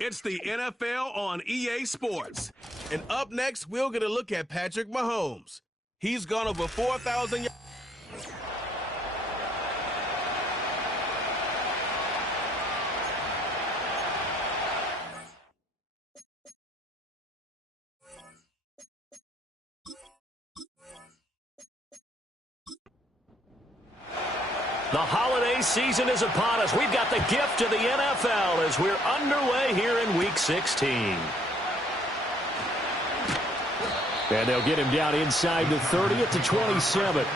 It's the NFL on EA Sports. And up next, we'll get a look at Patrick Mahomes. He's gone over 4,000 yards. The holiday season is upon us. We've got the gift of the NFL as we're underway here in Week 16. And they'll get him down inside the 30 at the 27.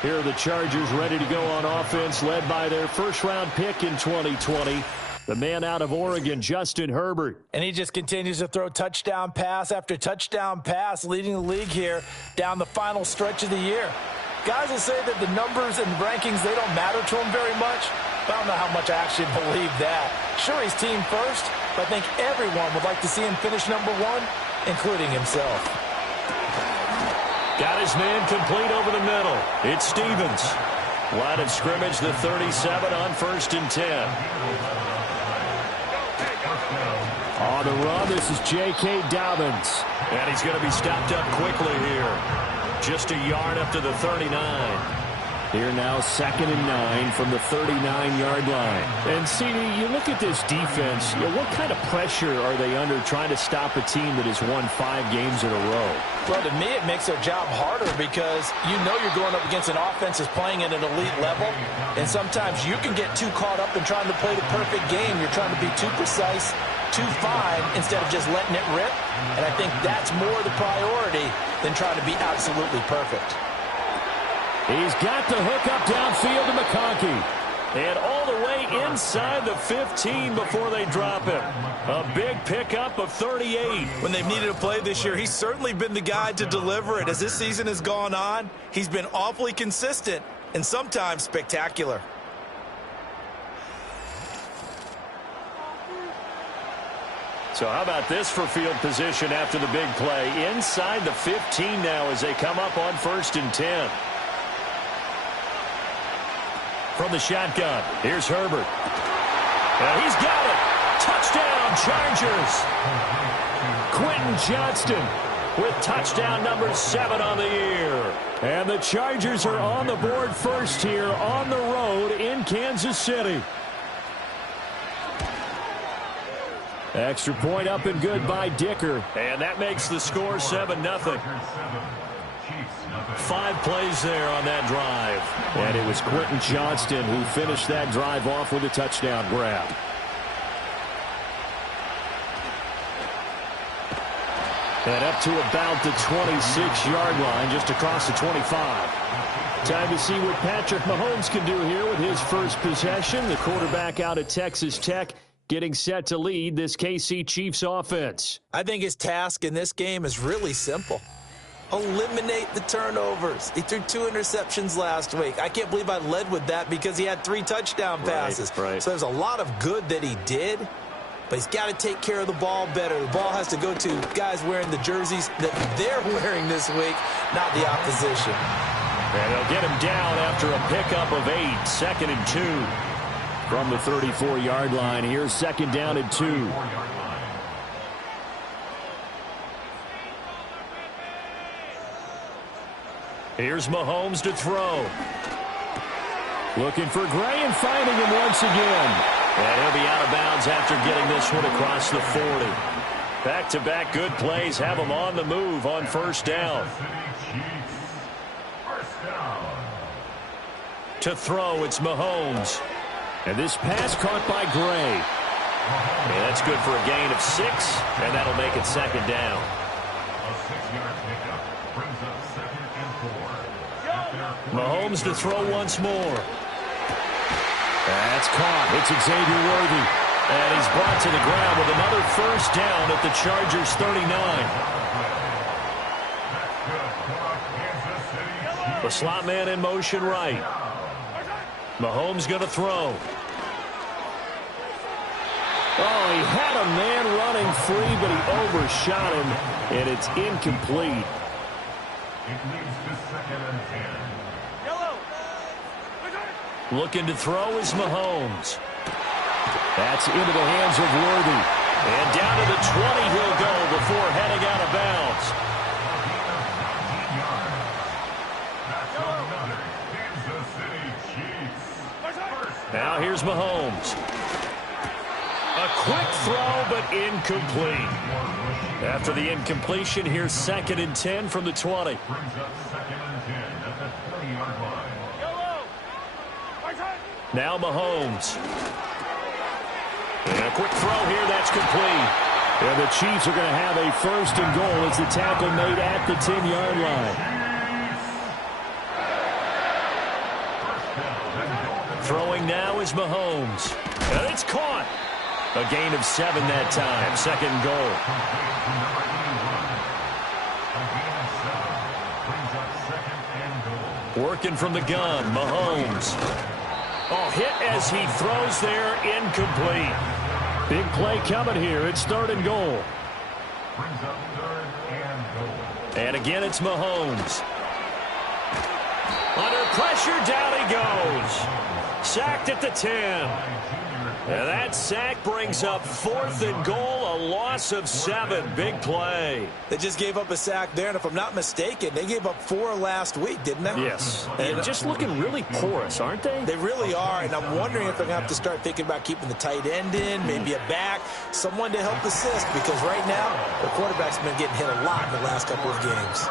Here are the Chargers ready to go on offense, led by their first-round pick in 2020, the man out of Oregon, Justin Herbert. And he just continues to throw touchdown pass after touchdown pass, leading the league here down the final stretch of the year. Guys will say that the numbers and rankings, they don't matter to him very much. But I don't know how much I actually believe that. Sure, he's team first, but I think everyone would like to see him finish number one, including himself. Got his man complete over the middle. It's Stevens. Line of scrimmage, the 37 on 1st and 10. On the run, this is J.K. Dobbins. And he's going to be stopped up quickly here. Just a yard up to the 39. Here now, 2nd and 9 from the 39-yard line. And, CD, you look at this defense, what kind of pressure are they under trying to stop a team that has won 5 games in a row? Well, to me, it makes their job harder because you know you're going up against an offense that's playing at an elite level, and sometimes you can get too caught up in trying to play the perfect game. You're trying to be too precise, too fine, instead of just letting it rip, and I think that's more the priority than trying to be absolutely perfect. He's got the hook up downfield to McConkey. And all the way inside the 15 before they drop him. A big pickup of 38. When they've needed a play this year, he's certainly been the guy to deliver it. As this season has gone on, he's been awfully consistent and sometimes spectacular. So how about this for field position after the big play? Inside the 15 now as they come up on 1st and 10. From the shotgun, here's Herbert. And he's got it. Touchdown, Chargers. Quentin Johnston with touchdown number 7 on the year. And the Chargers are on the board first here on the road in Kansas City. Extra point up and good by Dicker. And that makes the score 7-0. 5 plays there on that drive. And it was Quentin Johnston who finished that drive off with a touchdown grab. And up to about the 26-yard line, just across the 25. Time to see what Patrick Mahomes can do here with his first possession. The quarterback out at Texas Tech getting set to lead this KC Chiefs offense. I think his task in this game is really simple. Eliminate the turnovers. He threw 2 interceptions last week. I can't believe I led with that because he had 3 touchdown passes. Right. So there's a lot of good that he did, but he's got to take care of the ball better. The ball has to go to guys wearing the jerseys that they're wearing this week, not the opposition. And they'll get him down after a pickup of 8, 2nd and 2. From the 34-yard line, here's 2nd down and 2. Here's Mahomes to throw. Looking for Gray and finding him once again. And he'll be out of bounds after getting this one across the 40. Back-to-back good plays have him on the move on 1st down. To throw, it's Mahomes. And this pass caught by Gray. And that's good for a gain of 6, and that'll make it 2nd down. Mahomes to throw once more. That's caught. It's Xavier Worthy. And he's brought to the ground with another 1st down at the Chargers' 39. The slot man in motion right. Mahomes going to throw. Oh, he had a man running free, but he overshot him, and it's incomplete. Looking to throw is Mahomes. That's into the hands of Worthy. And down to the 20 he'll go before heading out of bounds. Now here's Mahomes. A quick throw, but incomplete. After the incompletion, here's 2nd and 10 from the 20. Now Mahomes. And a quick throw here, that's complete. And the Chiefs are going to have a 1st and goal as the tackle made at the 10-yard line. Throwing now is Mahomes. And it's caught. A gain of 7 that time. 2nd and goal. Working from the gun, Mahomes. Oh, hit as he throws there, incomplete. Big play coming here. It's 3rd and goal. And again, it's Mahomes. Under pressure, down he goes. Sacked at the 10. And that sack brings up 4th and goal, a loss of 7. Big play. They just gave up a sack there, and if I'm not mistaken, they gave up 4 last week, didn't they? Yes. And just looking really porous, aren't they? They really are, and I'm wondering if they're going to have to start thinking about keeping the tight end in, maybe a back, someone to help assist, because right now, the quarterback's been getting hit a lot in the last couple of games.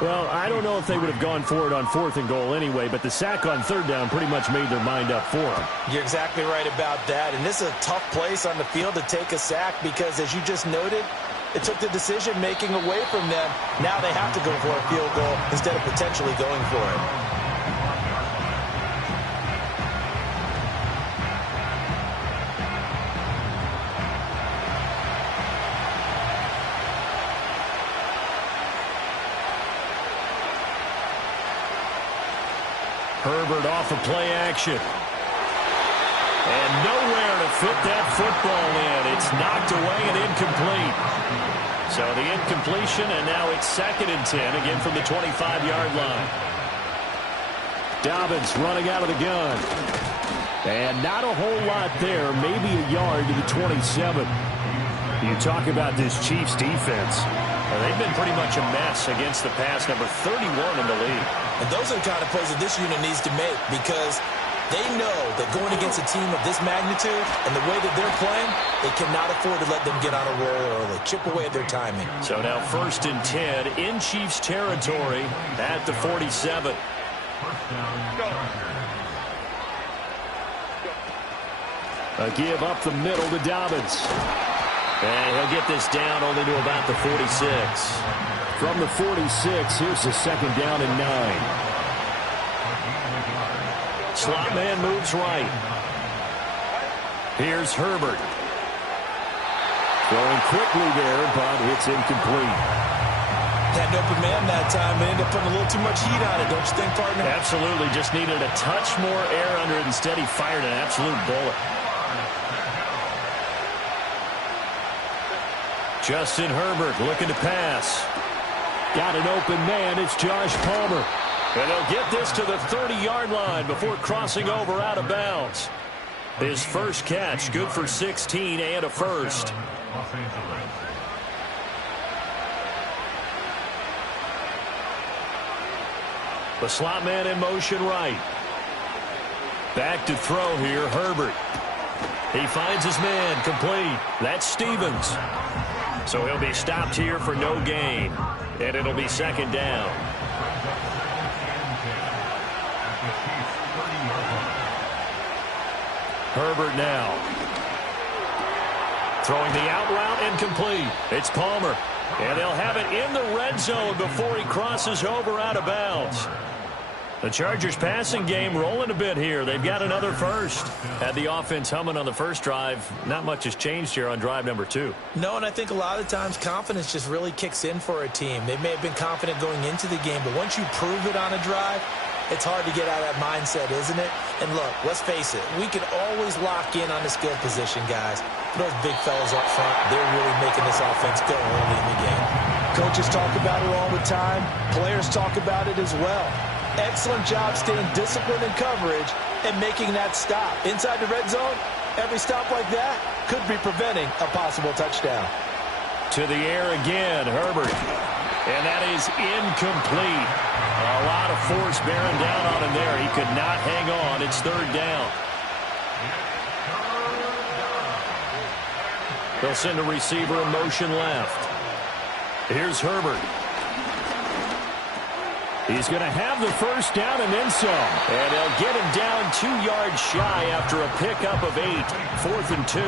Well, I don't know if they would have gone for it on 4th and goal anyway, but the sack on 3rd down pretty much made their mind up for them. You're exactly right about that, and this is a tough place on the field to take a sack because, as you just noted, it took the decision-making away from them. Now they have to go for a field goal instead of potentially going for it. Herbert off of play action. And nowhere to fit that football in. It's knocked away and incomplete. So the incompletion, and now it's 2nd and 10, again from the 25-yard line. Dobbins running out of the gun. And not a whole lot there, maybe a yard to the 27. You talk about this Chiefs defense. They've been pretty much a mess against the pass, number 31 in the league. And those are the kind of plays that this unit needs to make because they know that going against a team of this magnitude and the way that they're playing, they cannot afford to let them get on a roll early, chip away at their timing. So now 1st and 10 in Chiefs territory at the 47. A give up the middle to Dobbins. And he'll get this down only to about the 46. From the 46, here's the 2nd down and 9. Slot man moves right. Here's Herbert. Throwing quickly there, but it's incomplete. Had an open man that time and ended up putting a little too much heat on it, don't you think, partner? Absolutely. Just needed a touch more air under it. Instead, he fired an absolute bullet. Justin Herbert looking to pass. Got an open man. It's Josh Palmer. And they'll get this to the 30-yard line before crossing over out of bounds. His first catch, good for 16 and a first. The slot man in motion right. Back to throw here, Herbert. He finds his man, complete. That's Stevens. So he'll be stopped here for no gain. And it'll be 2nd down. Herbert now. Throwing the out route incomplete. It's Palmer. And they'll have it in the red zone before he crosses over out of bounds. The Chargers passing game rolling a bit here. They've got another first. Had the offense humming on the first drive. Not much has changed here on drive number 2. No, and I think a lot of times confidence just really kicks in for a team. They may have been confident going into the game, but once you prove it on a drive, it's hard to get out of that mindset, isn't it? And look, let's face it, we can always lock in on the skill position, guys. Those big fellas up front, they're really making this offense go early in the game. Coaches talk about it all the time. Players talk about it as well. Excellent job staying disciplined in coverage and making that stop. Inside the red zone, every stop like that could be preventing a possible touchdown. To the air again, Herbert. And that is incomplete. A lot of force bearing down on him there. He could not hang on. It's third down. They'll send a receiver in motion left. Here's Herbert. He's going to have the first down and then some. And they'll get him down 2 yards shy after a pickup of 8. 4th and 2.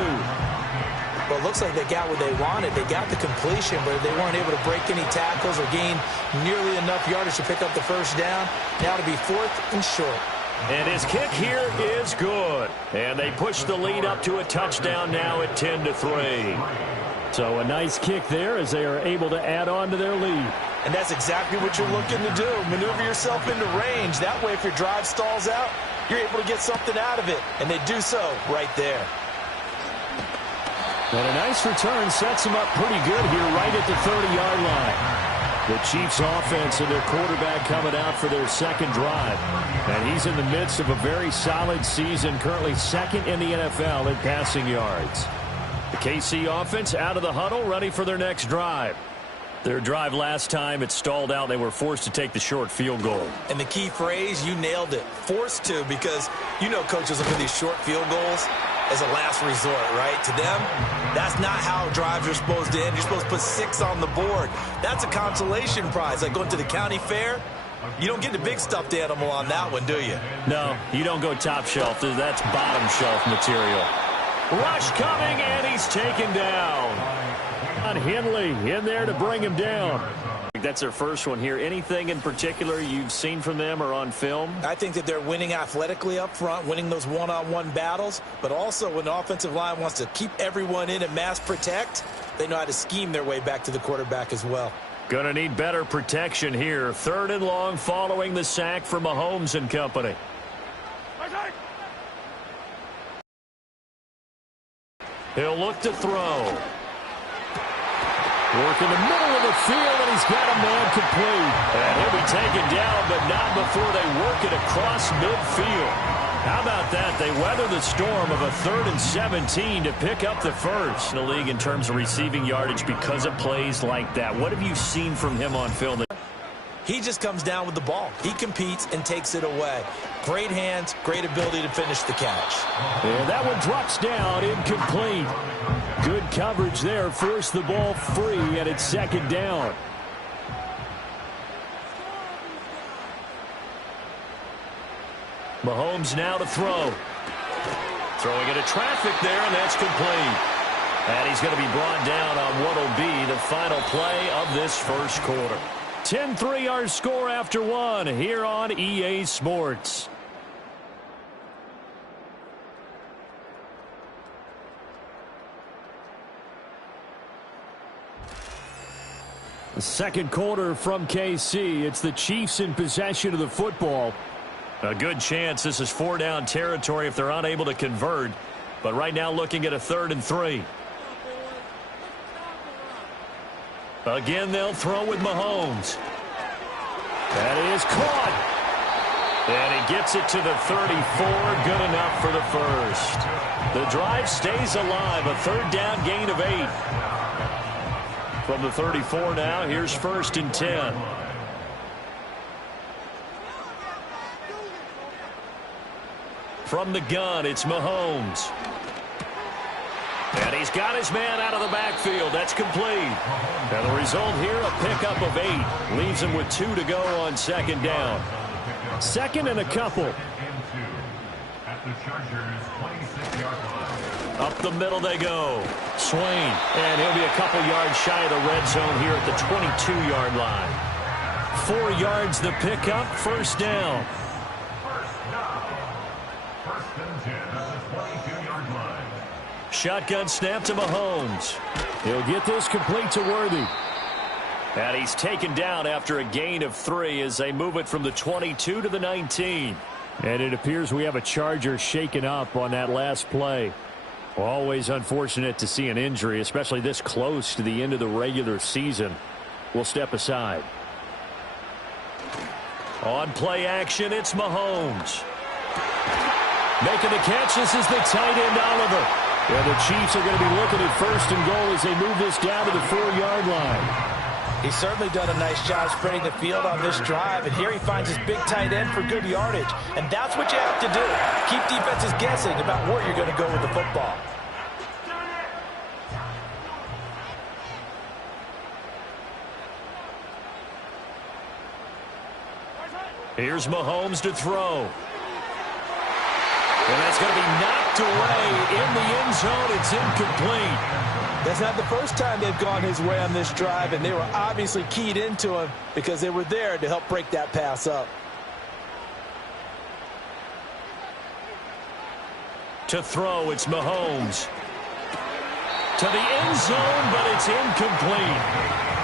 Well, it looks like they got what they wanted. They got the completion, but they weren't able to break any tackles or gain nearly enough yardage to pick up the first down. Now to be 4th and short. And his kick here is good. And they push the lead up to a touchdown now at 10-3. So a nice kick there as they are able to add on to their lead. And that's exactly what you're looking to do. Maneuver yourself into range. That way, if your drive stalls out, you're able to get something out of it. And they do so right there. And a nice return sets him up pretty good here right at the 30-yard line. The Chiefs offense and their quarterback coming out for their second drive. And he's in the midst of a very solid season, currently second in the NFL in passing yards. The KC offense out of the huddle, ready for their next drive. Their drive last time, it stalled out. They were forced to take the short field goal. And the key phrase, you nailed it, forced to, because you know coaches look at these short field goals as a last resort, right? To them, that's not how drives are supposed to end. You're supposed to put 6 on the board. That's a consolation prize. Like going to the county fair, you don't get the big stuffed animal on that one, do you? No, you don't go top shelf. That's bottom shelf material. Rush coming, and he's taken down. Henley in there to bring him down. That's their first one here. Anything in particular you've seen from them or on film? I think that they're winning athletically up front, winning those one-on-one battles, but also when the offensive line wants to keep everyone in and mass protect, they know how to scheme their way back to the quarterback as well. Gonna need better protection here. 3rd and long following the sack for Mahomes and company. He'll look to throw. Work in the middle of the field, and he's got a man complete. And he'll be taken down, but not before they work it across midfield. How about that? They weather the storm of a 3rd and 17 to pick up the first in the league in terms of receiving yardage because of plays like that. What have you seen from him on film? He just comes down with the ball. He competes and takes it away. Great hands, great ability to finish the catch. And that one drops down, incomplete. Good coverage there, forced the ball free, and it's 2nd down. Mahomes now to throw. Throwing into traffic there, and that's complete. And he's going to be brought down on what will be the final play of this first quarter. 10-3 our score after 1 here on EA Sports. The second quarter from KC. It's the Chiefs in possession of the football. A good chance this is 4-down territory if they're unable to convert. But right now looking at a 3rd and 3. Again, they'll throw with Mahomes. That is caught. And he gets it to the 34. Good enough for the first. The drive stays alive. A 3rd down gain of 8. From the 34 now, here's 1st and 10. From the gun, it's Mahomes. And he's got his man out of the backfield. That's complete. And the result here, a pickup of 8. Leaves him with 2 to go on 2nd down. 2nd and a couple. Up the middle they go. Swain. And he'll be a couple yards shy of the red zone here at the 22-yard line. 4 yards the pickup. 1st down. Shotgun snap to Mahomes. He'll get this complete to Worthy. And he's taken down after a gain of 3 as they move it from the 22 to the 19. And it appears we have a Charger shaken up on that last play. Always unfortunate to see an injury, especially this close to the end of the regular season. We'll step aside. On play action, it's Mahomes. Making the catch, this is the tight end, Oliver. Yeah, the Chiefs are going to be looking at 1st and goal as they move this down to the 4-yard line. He's certainly done a nice job spreading the field on this drive, and here he finds his big tight end for good yardage. And that's what you have to do. Keep defenses guessing about where you're going to go with the football. Here's Mahomes to throw. And that's going to be knocked away in the end zone. It's incomplete. That's not the first time they've gone his way on this drive, and they were obviously keyed into him because they were there to help break that pass up. To throw, it's Mahomes. To the end zone, but it's incomplete.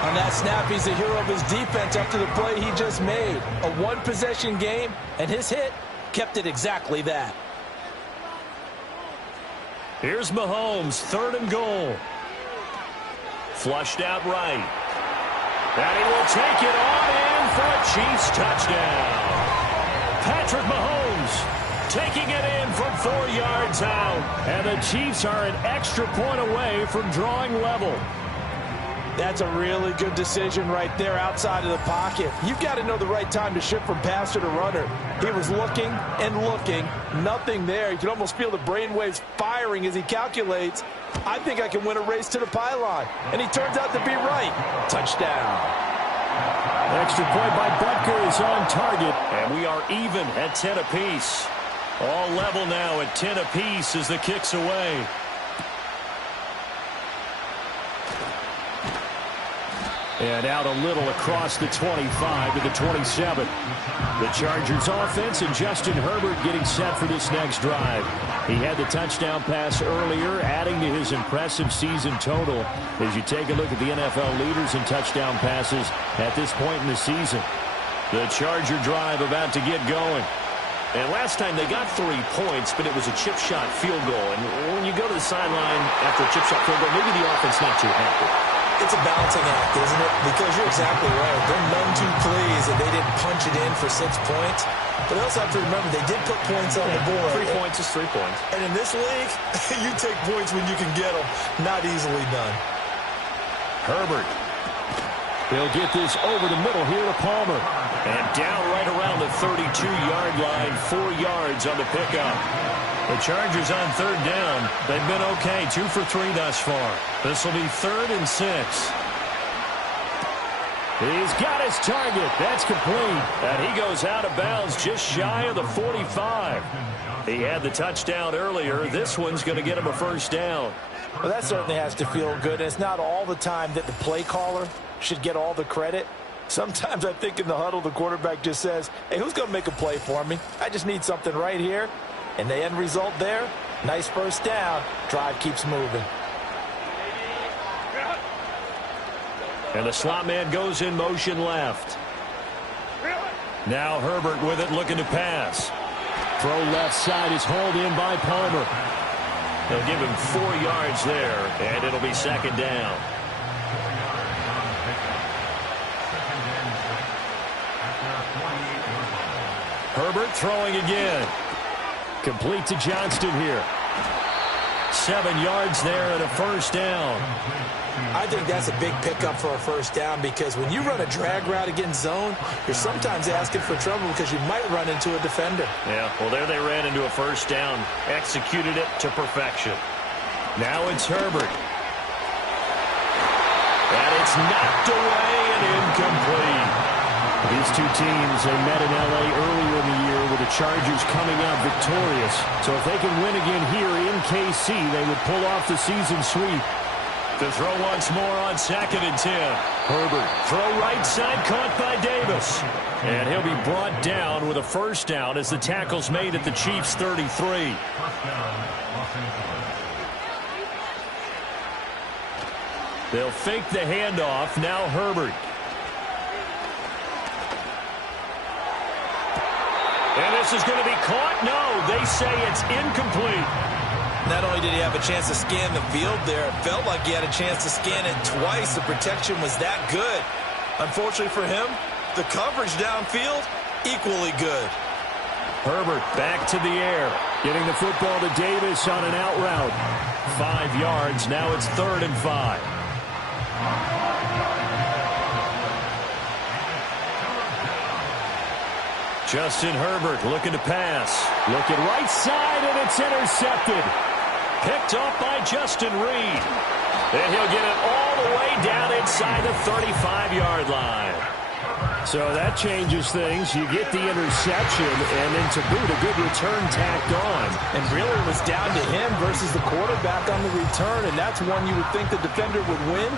On that snap, he's the hero of his defense after the play he just made. A one-possession game, and his hit kept it exactly that. Here's Mahomes, 3rd and goal. Flushed out right. And he will take it on in for a Chiefs touchdown. Patrick Mahomes taking it in from 4 yards out. And the Chiefs are an extra point away from drawing level. That's a really good decision right there outside of the pocket. You've got to know the right time to shift from passer to runner. He was looking and looking, nothing there. You can almost feel the brainwaves firing as he calculates, I think I can win a race to the pylon. And he turns out to be right. Touchdown. Extra point by Butker is on target. And we are even at 10 apiece. All level now at 10 apiece as the kick's away. And out a little across the 25 to the 27. The Chargers offense and Justin Herbert getting set for this next drive. He had the touchdown pass earlier, adding to his impressive season total as you take a look at the NFL leaders in touchdown passes at this point in the season. The Charger drive about to get going. And last time they got 3 points, but it was a chip shot field goal. And when you go to the sideline after a chip shot field goal, maybe the offense not too happy. It's a balancing act, isn't it? Because you're exactly right. They're none too pleased that they didn't punch it in for 6 points. But they also have to remember they did put points on the board. 3 points is 3 points. And in this league, you take points when you can get them. Not easily done. Herbert. He'll get this over the middle here to Palmer. And down right around the 32-yard line, 4 yards on the pickup. The Chargers on 3rd down. They've been okay, 2 for 3 thus far. This will be 3rd and 6. He's got his target. That's complete. And he goes out of bounds just shy of the 45. He had the touchdown earlier. This one's going to get him a 1st down. Well, that certainly has to feel good. It's not all the time that the play caller should get all the credit. Sometimes I think in the huddle, the quarterback just says, hey, who's going to make a play for me? I just need something right here. And the end result there, nice 1st down. Drive keeps moving. And the slot man goes in motion left. Now Herbert with it, looking to pass. Throw left side is hauled in by Palmer. They'll give him 4 yards there, and it'll be 2nd down. Herbert throwing again. Complete to Johnston here. 7 yards there and a 1st down. I think that's a big pickup for a 1st down because when you run a drag route against zone, you're sometimes asking for trouble because you might run into a defender. Yeah, well, there they ran into a 1st down. Executed it to perfection. Now it's Herbert. And it's knocked away and incomplete. These two teams, they met in L.A. earlier in the year with the Chargers coming out victorious. So if they can win again here in KC, they would pull off the season sweep. To throw once more on 2nd and 10. Herbert, throw right side, caught by Davis. And he'll be brought down with a 1st down as the tackle's made at the Chiefs' 33. They'll fake the handoff. Now Herbert. And this is going to be caught. No, they say it's incomplete. Not only did he have a chance to scan the field there, it felt like he had a chance to scan it twice. The protection was that good. Unfortunately for him, the coverage downfield, equally good. Herbert back to the air, getting the football to Davis on an out route. 5 yards. Now it's 3rd and 5. Justin Herbert looking to pass. Looking right side, and it's intercepted. Picked off by Justin Reed. And he'll get it all the way down inside the 35-yard line. So that changes things. You get the interception, and then to boot, a good return tacked on. And really it was down to him versus the quarterback on the return, and that's one you would think the defender would win.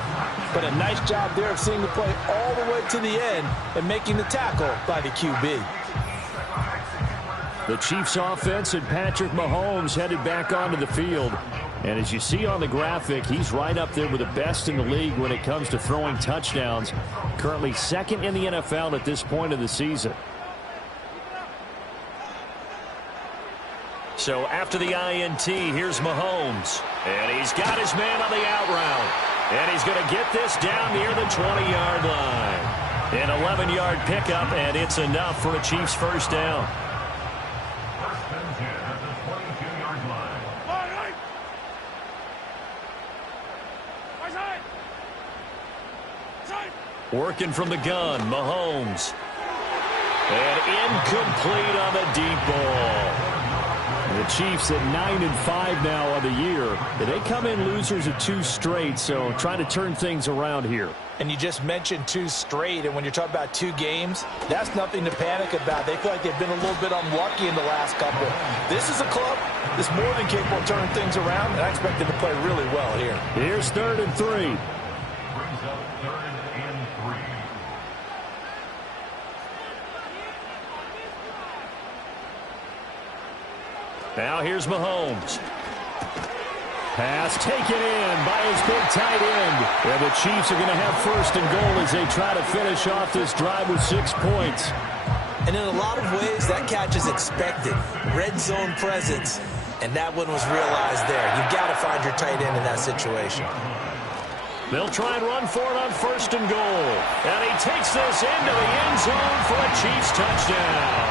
But a nice job there of seeing the play all the way to the end and making the tackle by the QB. The Chiefs offense and Patrick Mahomes headed back onto the field. And as you see on the graphic, he's right up there with the best in the league when it comes to throwing touchdowns. Currently second in the NFL at this point of the season. So after the INT, here's Mahomes. And he's got his man on the out route. And he's going to get this down near the 20-yard line. An 11-yard pickup, and it's enough for a Chiefs first down. Working from the gun, Mahomes. And incomplete on the deep ball. The Chiefs at 9-5 now on the year. They come in losers of 2 straight, so trying to turn things around here. And you just mentioned 2 straight, and when you're talking about 2 games, that's nothing to panic about. They feel like they've been a little bit unlucky in the last couple. This is a club that's more than capable of turning things around, and I expect them to play really well here. Here's 3rd and 3. Now here's Mahomes. Pass taken in by his big tight end. And the Chiefs are going to have 1st and goal as they try to finish off this drive with 6 points. And in a lot of ways, that catch is expected. Red zone presence. And that one was realized there. You've got to find your tight end in that situation. They'll try and run for it on 1st and goal. And he takes this into the end zone for a Chiefs touchdown.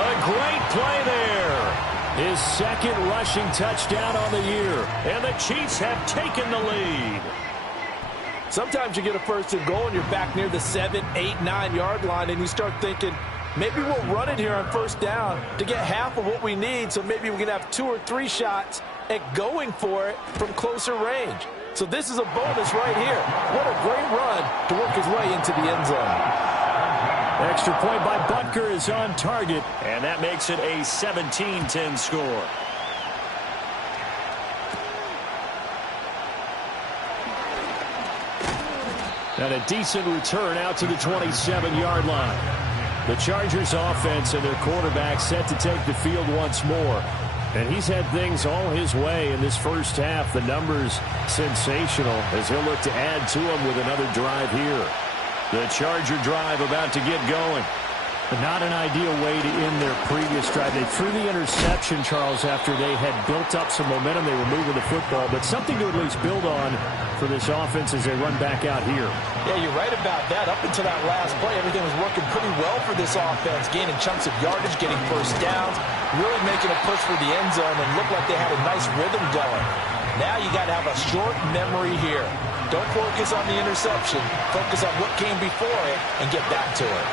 A great play there. His 2nd rushing touchdown on the year. And the Chiefs have taken the lead. Sometimes you get a 1st and goal and you're back near the 7, 8, 9-yard line and you start thinking, maybe we'll run it here on 1st down to get half of what we need, so maybe we can have 2 or 3 shots at going for it from closer range. So this is a bonus right here. What a great run to work his way into the end zone. Extra point by Butker is on target, and that makes it a 17-10 score. And a decent return out to the 27-yard line. The Chargers offense and their quarterback set to take the field once more. And he's had things all his way in this first half. The numbers sensational as he'll look to add to them with another drive here. The Charger drive about to get going. Not an ideal way to end their previous drive. They threw the interception, Charles, after they had built up some momentum. They were moving the football, but something to at least build on for this offense as they run back out here. Yeah, you're right about that. Up until that last play, everything was working pretty well for this offense, gaining chunks of yardage, getting 1st downs, really making a push for the end zone, and looked like they had a nice rhythm going. Now you got to have a short memory here. Don't focus on the interception. Focus on what came before it and get back to it.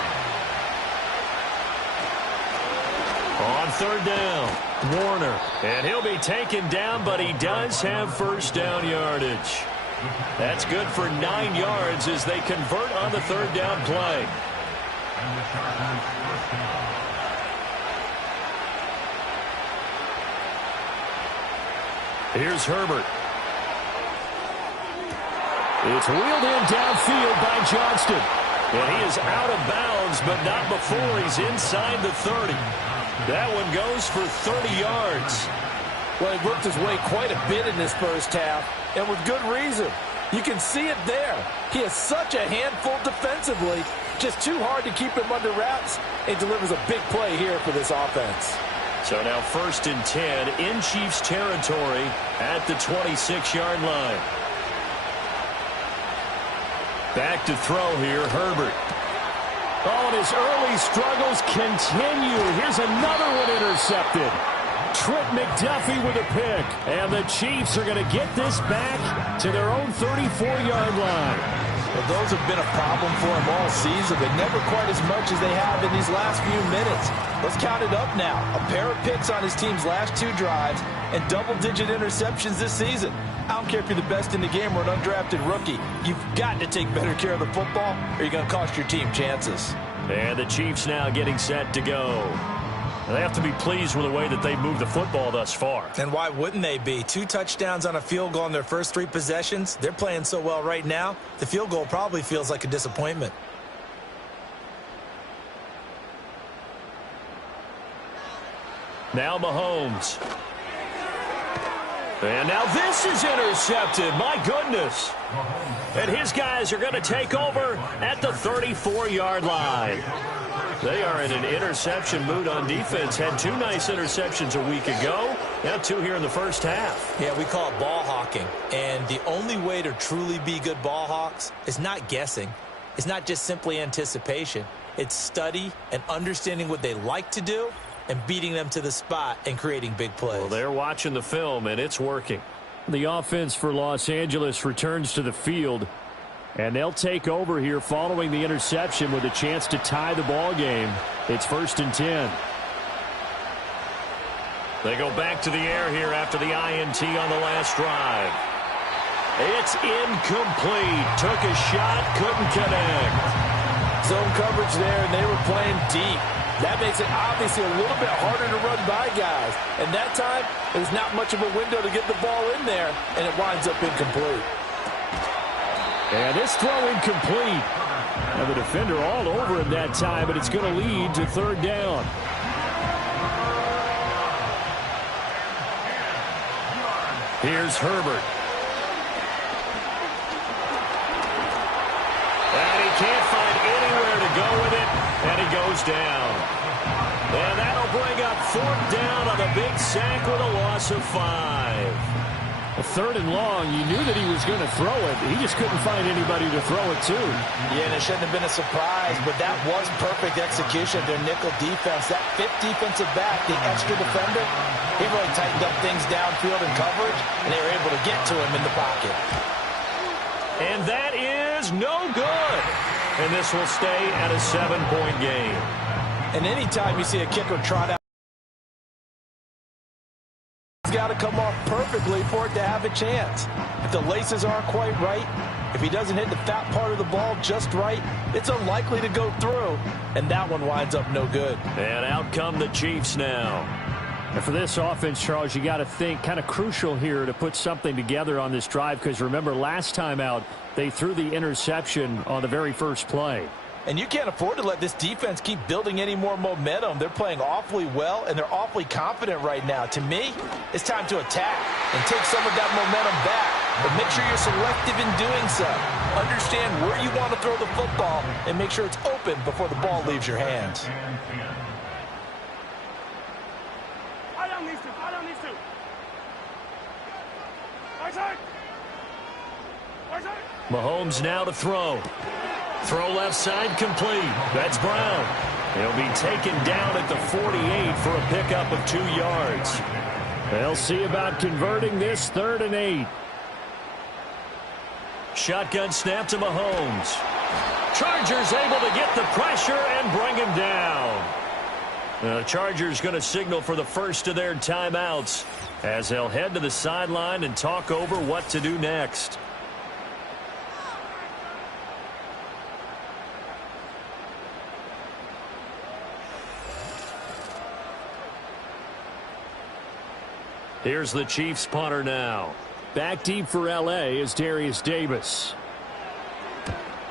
On 3rd down, Warner. And he'll be taken down, but he does have 1st down yardage. That's good for 9 yards as they convert on the 3rd down play. Here's Herbert. It's wheeled in downfield by Johnston. And he is out of bounds, but not before he's inside the 30. That one goes for 30 yards. Well, he worked his way quite a bit in this first half, and with good reason. You can see it there. He has such a handful defensively, just too hard to keep him under wraps, and delivers a big play here for this offense. So now 1st and 10 in Chiefs territory at the 26-yard line. Back to throw here, Herbert. Oh, and his early struggles continue. Here's another one intercepted. Trent McDuffie with a pick. And the Chiefs are going to get this back to their own 34-yard line. Well, those have been a problem for them all season, but never quite as much as they have in these last few minutes. Let's count it up now. A pair of picks on his team's last 2 drives and double-digit interceptions this season. I don't care if you're the best in the game or an undrafted rookie. You've got to take better care of the football or you're going to cost your team chances. And the Chiefs now getting set to go. They have to be pleased with the way that they've moved the football thus far. And why wouldn't they be? 2 touchdowns on a field goal in their first 3 possessions. They're playing so well right now, the field goal probably feels like a disappointment. Now Mahomes. And now this is intercepted. My goodness. And his guys are going to take over at the 34-yard line. They are in an interception mood on defense. Had 2 nice interceptions a week ago. Now 2 here in the first half. Yeah, we call it ball hawking. And the only way to truly be good ball hawks is not guessing. It's not just simply anticipation. It's study and understanding what they like to do and beating them to the spot and creating big plays. Well, they're watching the film, and it's working. The offense for Los Angeles returns to the field, and they'll take over here following the interception with a chance to tie the ball game. It's 1st and 10. They go back to the air here after the INT on the last drive. It's incomplete. Took a shot, couldn't connect. Zone coverage there, and they were playing deep. That makes it obviously a little bit harder to run by guys. And that time, there's not much of a window to get the ball in there, and it winds up incomplete. And this throw incomplete. And the defender all over him that time, but it's going to lead to 3rd down. Here's Herbert. And he can't find anywhere to go with it, and he goes down. And that'll bring up 4th down on a big sack with a loss of 5. A 3rd and long, you knew that he was going to throw it. He just couldn't find anybody to throw it to. Yeah, and it shouldn't have been a surprise, but that was perfect execution of their nickel defense. That 5th defensive back, the extra defender, he really tightened up things downfield in coverage, and they were able to get to him in the pocket. And that is no good. And this will stay at a 7-point game. And anytime you see a kicker trot out, it's got to come off perfectly for it to have a chance. If the laces aren't quite right, if he doesn't hit the fat part of the ball just right, it's unlikely to go through. And that one winds up no good. And out come the Chiefs now. And for this offense, Charles, you got to think kind of crucial here to put something together on this drive, because remember last time out they threw the interception on the very first play. And you can't afford to let this defense keep building any more momentum. They're playing awfully well, and they're awfully confident right now. To me, it's time to attack and take some of that momentum back. But make sure you're selective in doing so. Understand where you want to throw the football and make sure it's open before the ball leaves your hands. Mahomes now to throw. Throw left side complete. That's Brown. He'll be taken down at the 48 for a pickup of 2 yards. They'll see about converting this 3rd and 8. Shotgun snap to Mahomes. Chargers able to get the pressure and bring him down. The Chargers going to signal for the first of their timeouts as they'll head to the sideline and talk over what to do next. Here's the Chiefs punter now. Back deep for L.A. is Darius Davis.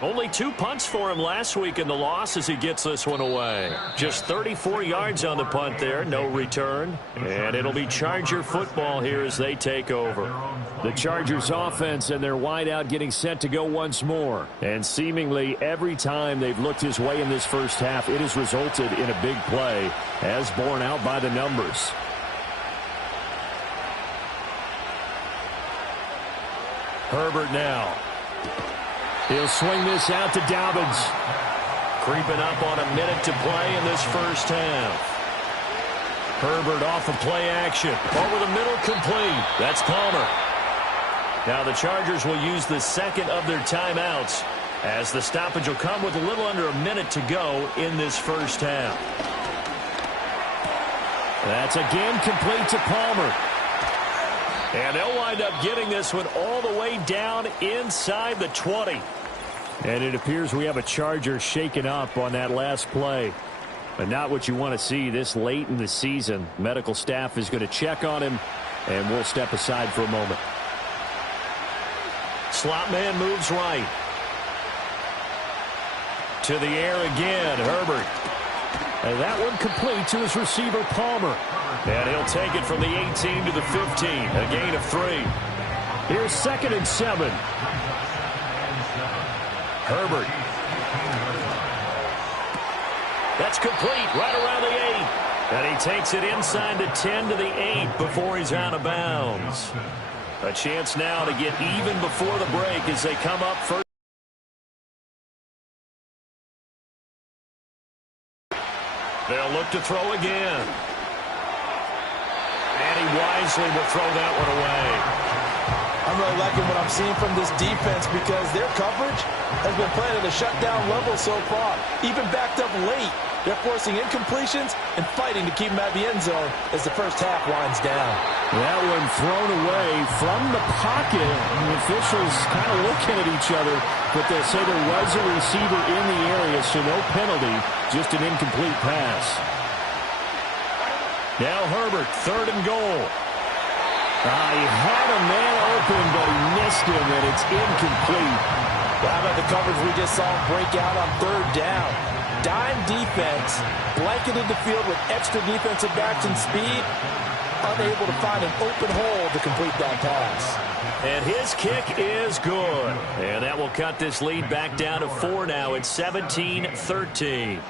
Only 2 punts for him last week in the loss as he gets this one away. Just 34 yards on the punt there, no return. And it'll be Charger football here as they take over. The Chargers offense and their wideout getting set to go once more. And seemingly every time they've looked his way in this first half, it has resulted in a big play, as borne out by the numbers. Herbert now. He'll swing this out to Dobbins. Creeping up on a minute to play in this first half. Herbert off of play action. Over the middle, complete. That's Palmer. Now the Chargers will use the second of their timeouts as the stoppage will come with a little under a minute to go in this first half. That's again complete to Palmer. And they'll wind up getting this one all the way down inside the 20. And it appears we have a Charger shaken up on that last play. But not what you want to see this late in the season. Medical staff is going to check on him, and we'll step aside for a moment. Slot man moves right. To the air again, Herbert. And that one complete to his receiver, Palmer. And he'll take it from the 18 to the 15, a gain of 3. Here's 2nd and 7. Herbert. That's complete right around the 8. And he takes it inside the 10 to the 8 before he's out of bounds. A chance now to get even before the break as they come up first. They'll look to throw again. And he wisely will throw that one away. I'm really liking what I'm seeing from this defense because their coverage has been playing at a shutdown level so far. Even backed up late, they're forcing incompletions and fighting to keep them at the end zone as the first half winds down. That one thrown away from the pocket. The officials kind of looking at each other, but they'll say there was a receiver in the area, so no penalty, just an incomplete pass. Now Herbert, 3rd and goal. He had a man open, but he missed him, and it's incomplete. Well, how about the coverage we just saw break out on 3rd down? Dime defense, blanketed the field with extra defensive backs and speed, unable to find an open hole to complete that pass. And his kick is good. And that will cut this lead back down to 4 now. It's 17-13.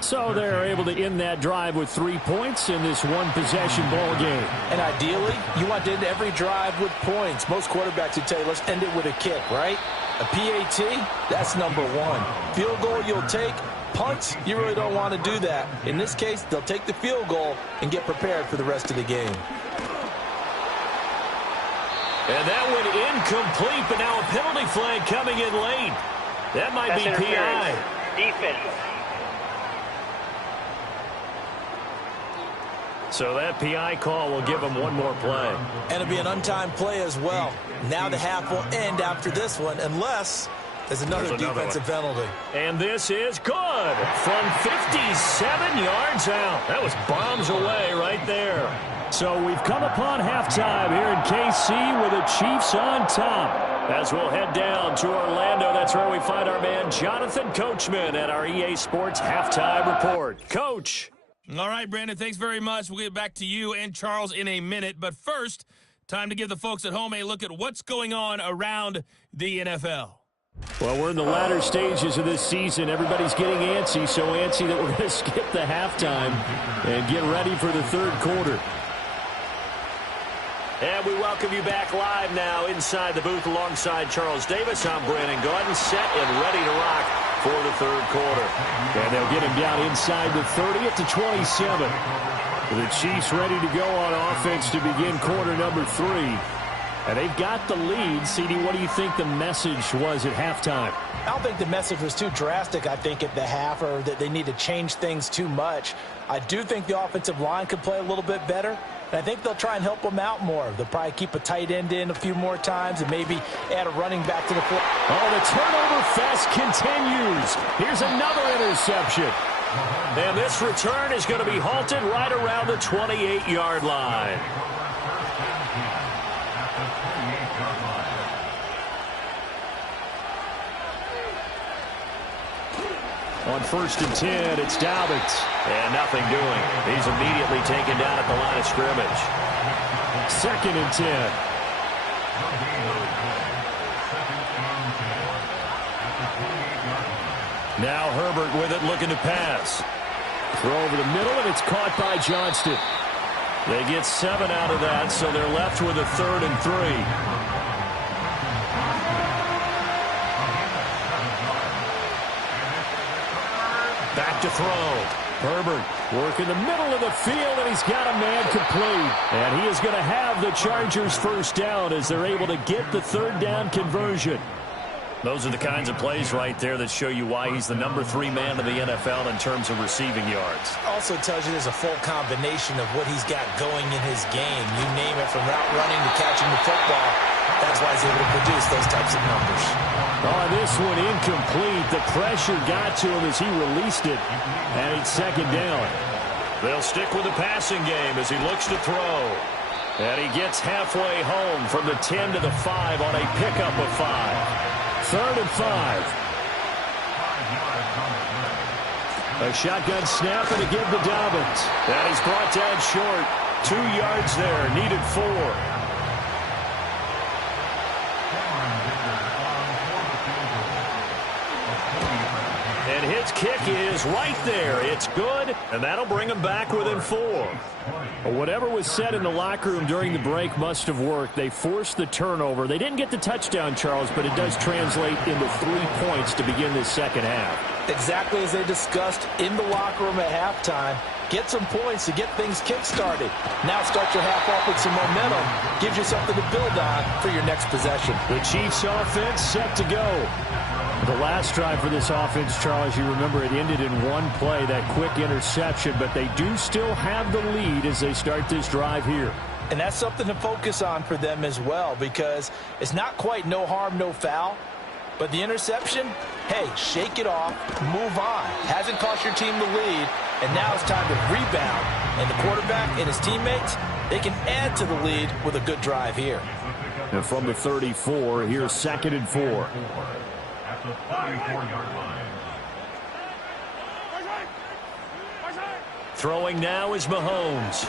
So they're able to end that drive with 3 points in this one-possession ball game. And ideally, you want to end every drive with points. Most quarterbacks would tell you, let's end it with a kick, right? A PAT, that's number 1. Field goal you'll take. Punts, you really don't want to do that. In this case, they'll take the field goal and get prepared for the rest of the game. And that went incomplete, but now a penalty flag coming in late. That might be PI. Defense. So that PI call will give them one more play. And it'll be an untimed play as well. Now the half will end after this one, unless there's another defensive penalty. And this is good from 57 yards out. That was bombs away right there. So we've come upon halftime here in KC with the Chiefs on top. As we'll head down to Orlando, that's where we find our man Jonathan Coachman at our EA Sports Halftime Report. Coach. All right, Brandon, thanks very much. We'll get back to you and Charles in a minute. But first, time to give the folks at home a look at what's going on around the NFL. Well, we're in the latter stages of this season. Everybody's getting antsy, so antsy that we're going to skip the halftime and get ready for the third quarter. And we welcome you back live now inside the booth alongside Charles Davis. I'm Brandon Gaudin, set and ready to rock for the third quarter. And they'll get him down inside the 30 at the 27. The Chiefs ready to go on offense to begin quarter number 3. And they've got the lead. CD, what do you think the message was at halftime? I don't think the message was too drastic, I think, at the half, or that they need to change things too much. I do think the offensive line could play a little bit better. And I think they'll try and help them out more. They'll probably keep a tight end in a few more times and maybe add a running back to the floor. Oh, the turnover fest continues. Here's another interception. And this return is going to be halted right around the 28-yard line. On 1st and 10, it's Dobbins. And nothing doing. He's immediately taken down at the line of scrimmage. 2nd and 10. Now Herbert with it, looking to pass. Throw over the middle, and it's caught by Johnston. They get 7 out of that, so they're left with a 3rd and 3. Back to throw. Herbert working the middle of the field, and he's got a man complete. And he is going to have the Chargers first down as they're able to get the third down conversion. Those are the kinds of plays right there that show you why he's the number 3 man in the NFL in terms of receiving yards. Also tells you there's a full combination of what he's got going in his game. You name it, from route running to catching the football. That's why he's able to produce those types of numbers. Oh, this one incomplete. The pressure got to him as he released it, and it's second down. They'll stick with the passing game as he looks to throw. And he gets halfway home from the 10 to the 5 on a pickup of 5. 3rd and 5. A shotgun snap and a give to Dobbins. And he's brought down short. 2 yards there, needed 4. And his kick is right there. It's good, and that'll bring him back within 4. Well, whatever was said in the locker room during the break must have worked. They forced the turnover. They didn't get the touchdown, Charles, but it does translate into 3 points to begin this second half. Exactly as they discussed in the locker room at halftime. Get some points to get things kick-started. Now start your half off with some momentum. Gives you something to build on for your next possession. The Chiefs offense set to go. The last drive for this offense, Charles, you remember it ended in 1 play, that quick interception, but they do still have the lead as they start this drive here. And that's something to focus on for them as well, because it's not quite no harm, no foul. But the interception, hey, shake it off, move on. Hasn't cost your team the lead, and now it's time to rebound. And the quarterback and his teammates, they can add to the lead with a good drive here. And from the 34, here's 2nd and 4. The 44-yard line. Throwing now is Mahomes.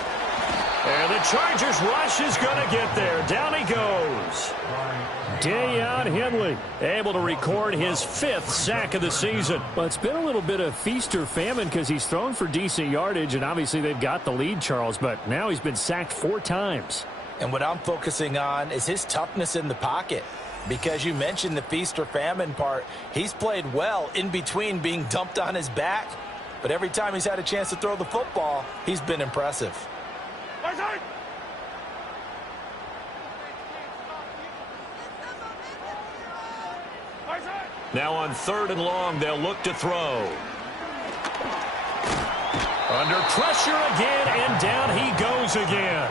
And the Chargers rush is going to get there. Down he goes. Deion Henley able to record his 5th sack of the season. Well, it's been a little bit of feast or famine because he's thrown for decent yardage, and obviously they've got the lead, Charles, but now he's been sacked 4 times. And what I'm focusing on is his toughness in the pocket. Because you mentioned the feast or famine part. He's played well in between being dumped on his back. But every time he's had a chance to throw the football, he's been impressive. Now on 3rd and long, they'll look to throw. Under pressure again, and down he goes again.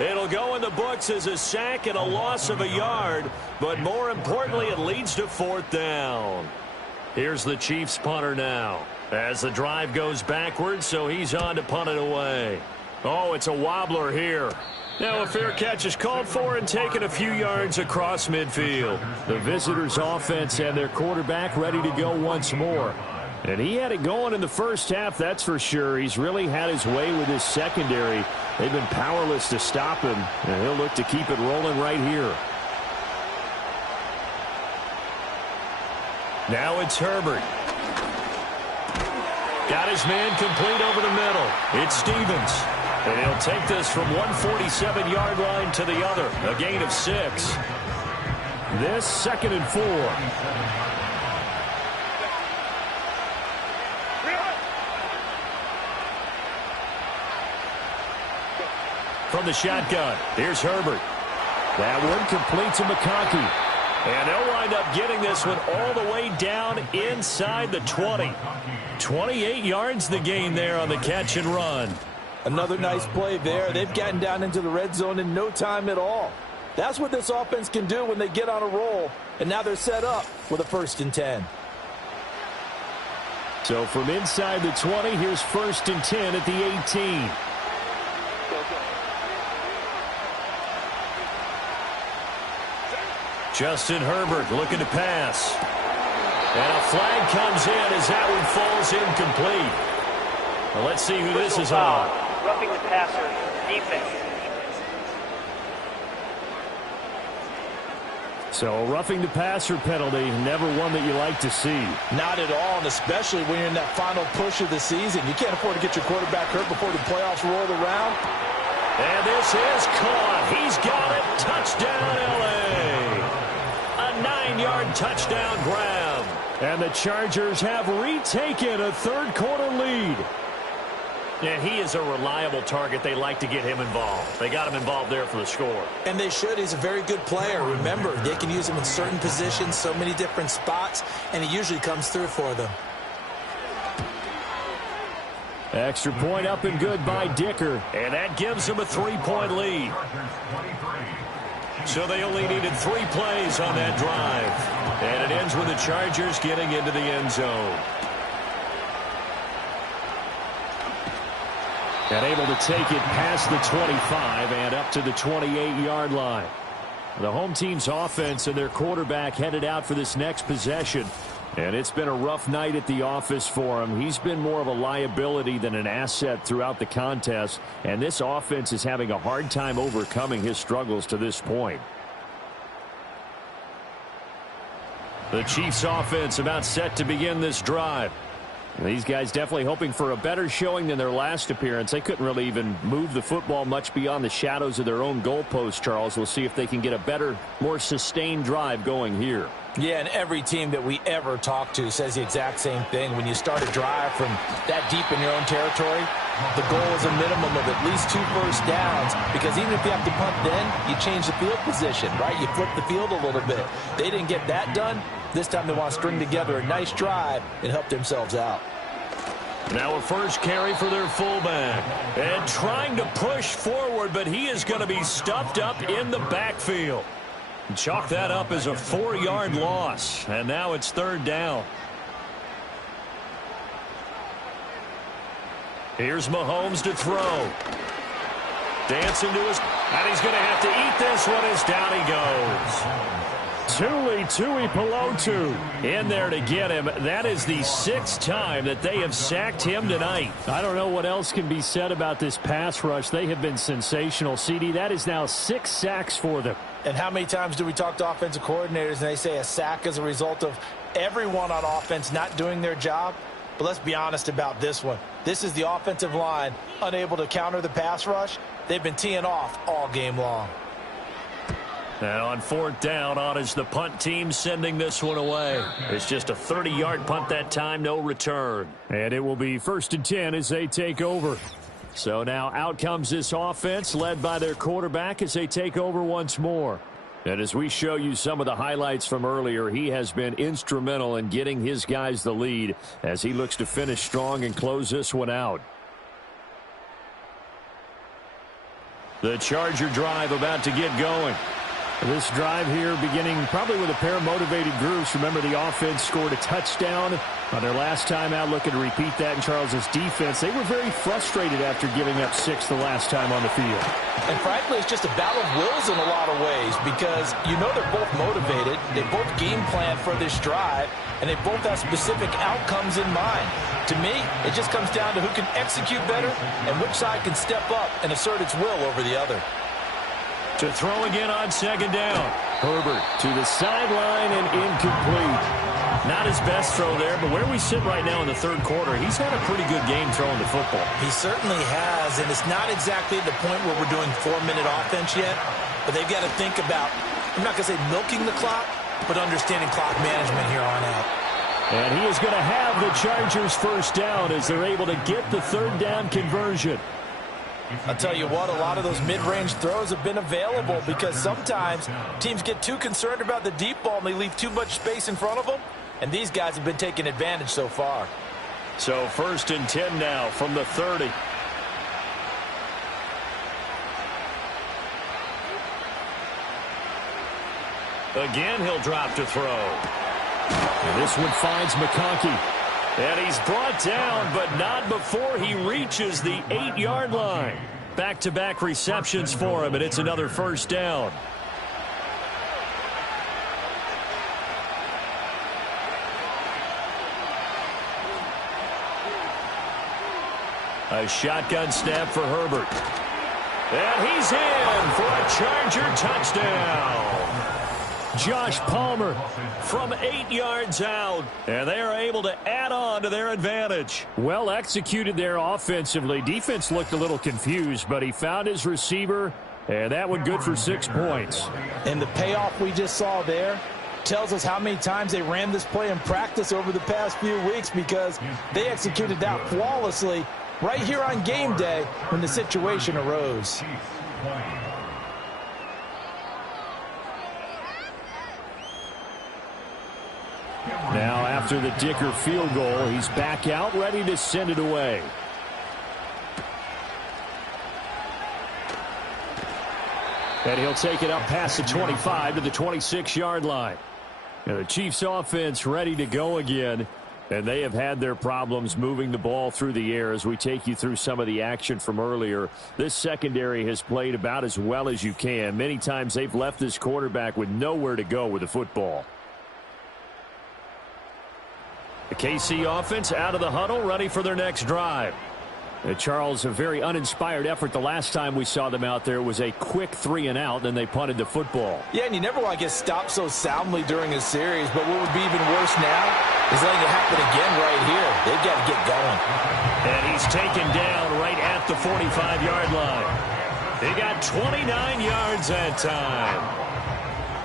It'll go in the books as a sack and a loss of a yard, but more importantly, it leads to 4th down. Here's the Chiefs punter now as the drive goes backwards, so he's on to punt it away. Oh, it's a wobbler here. Now a fair catch is called for and taken a few yards across midfield. The visitors' offense and their quarterback ready to go once more. And he had it going in the first half, that's for sure. He's really had his way with his secondary. They've been powerless to stop him, and he'll look to keep it rolling right here. Now it's Herbert. Got his man complete over the middle. It's Stevens. And he'll take this from 147-yard line to the other. A gain of 6. This 2nd and 4. From the shotgun, here's Herbert. That one complete to McConkey. And they'll wind up getting this one all the way down inside the 20. 28 yards the gain there on the catch and run. Another nice play there. They've gotten down into the red zone in no time at all. That's what this offense can do when they get on a roll. And now they're set up with a 1st and 10. So from inside the 20, here's 1st and 10 at the 18. Justin Herbert looking to pass. And a flag comes in as that one falls incomplete. Well, let's see who this is on. Roughing the passer, defense. So a roughing the passer penalty, never one that you like to see. Not at all, and especially when you're in that final push of the season. You can't afford to get your quarterback hurt before the playoffs roll around. And this is caught. He's got it. Touchdown, L.A. A 9-yard touchdown grab. And the Chargers have retaken a 3rd quarter lead. And he is a reliable target. They like to get him involved. They got him involved there for the score. And they should. He's a very good player. Remember, they can use him in certain positions, so many different spots, and he usually comes through for them. Extra point up and good by Dicker. And that gives them a 3-point lead. So they only needed 3 plays on that drive. And it ends with the Chargers getting into the end zone. And able to take it past the 25 and up to the 28-yard line. The home team's offense and their quarterback headed out for this next possession. And it's been a rough night at the office for him. He's been more of a liability than an asset throughout the contest. And this offense is having a hard time overcoming his struggles to this point. The Chiefs offense about set to begin this drive. These guys definitely hoping for a better showing than their last appearance. They couldn't really even move the football much beyond the shadows of their own goalpost, Charles. We'll see if they can get a better, more sustained drive going here. Yeah, and every team that we ever talk to says the exact same thing. When you start a drive from that deep in your own territory, the goal is a minimum of at least 2 first downs, because even if you have to punt then, you change the field position, right? You flip the field a little bit. They didn't get that done. This time they want to string together a nice drive and help themselves out. Now a first carry for their fullback. And trying to push forward, but he is going to be stuffed up in the backfield. Chalk that up as a 4-yard loss. And now it's 3rd down. Here's Mahomes to throw. Dancing to his... And he's going to have to eat this one as down he goes. Tuipulotu in there to get him. That is the 6th time that they have sacked him tonight. I don't know what else can be said about this pass rush. They have been sensational, CD. That is now 6 sacks for them. And how many times do we talk to offensive coordinators and they say a sack is a result of everyone on offense not doing their job? But let's be honest about this one. This is the offensive line unable to counter the pass rush. They've been teeing off all game long. And on 4th down, on is the punt team sending this one away. It's just a 30-yard punt that time, no return. And it will be 1st and 10 as they take over. So now out comes this offense led by their quarterback as they take over once more. And as we show you some of the highlights from earlier, he has been instrumental in getting his guys the lead as he looks to finish strong and close this one out. The Charger drive about to get going. This drive here beginning probably with a pair of motivated groups. Remember, the offense scored a touchdown on their last time out. Looking to repeat that in Charles's defense. They were very frustrated after giving up 6 the last time on the field. And frankly, it's just a battle of wills in a lot of ways, because you know they're both motivated. They both game plan for this drive, and they both have specific outcomes in mind. To me, it just comes down to who can execute better and which side can step up and assert its will over the other. To throw again on 2nd down. Herbert to the sideline and incomplete. Not his best throw there, but where we sit right now in the 3rd quarter, he's had a pretty good game throwing the football. He certainly has, and it's not exactly the point where we're doing 4-minute offense yet, but they've got to think about, I'm not going to say milking the clock, but understanding clock management here on out. And he is going to have the Chargers 1st down as they're able to get the 3rd down conversion. I'll tell you what, a lot of those mid-range throws have been available, because sometimes teams get too concerned about the deep ball and they leave too much space in front of them, and these guys have been taking advantage so far. So 1st and 10 now from the 30. Again, he'll drop to throw. And this one finds McConkey. And he's brought down, but not before he reaches the 8-yard line. Back-to-back receptions for him, and it's another 1st down. A shotgun snap for Herbert. And he's in for a Charger touchdown. Josh Palmer from 8 yards out, and they are able to add on to their advantage. Well executed there offensively. Defense looked a little confused, but he found his receiver, and that one good for 6 points. And the payoff we just saw there tells us how many times they ran this play in practice over the past few weeks, because they executed that flawlessly right here on game day when the situation arose. Now, after the Dicker field goal, he's back out, ready to send it away. And he'll take it up past the 25 to the 26-yard line. And the Chiefs offense ready to go again. And they have had their problems moving the ball through the air as we take you through some of the action from earlier. This secondary has played about as well as you can. Many times they've left this quarterback with nowhere to go with the football. The KC offense out of the huddle, ready for their next drive. Charles, a very uninspired effort the last time we saw them out there was a quick 3-and-out, then they punted the football. Yeah, and you never want to get stopped so soundly during a series, but what would be even worse now is letting it happen again right here. They've got to get going. And he's taken down right at the 45-yard line. He got 29 yards that time.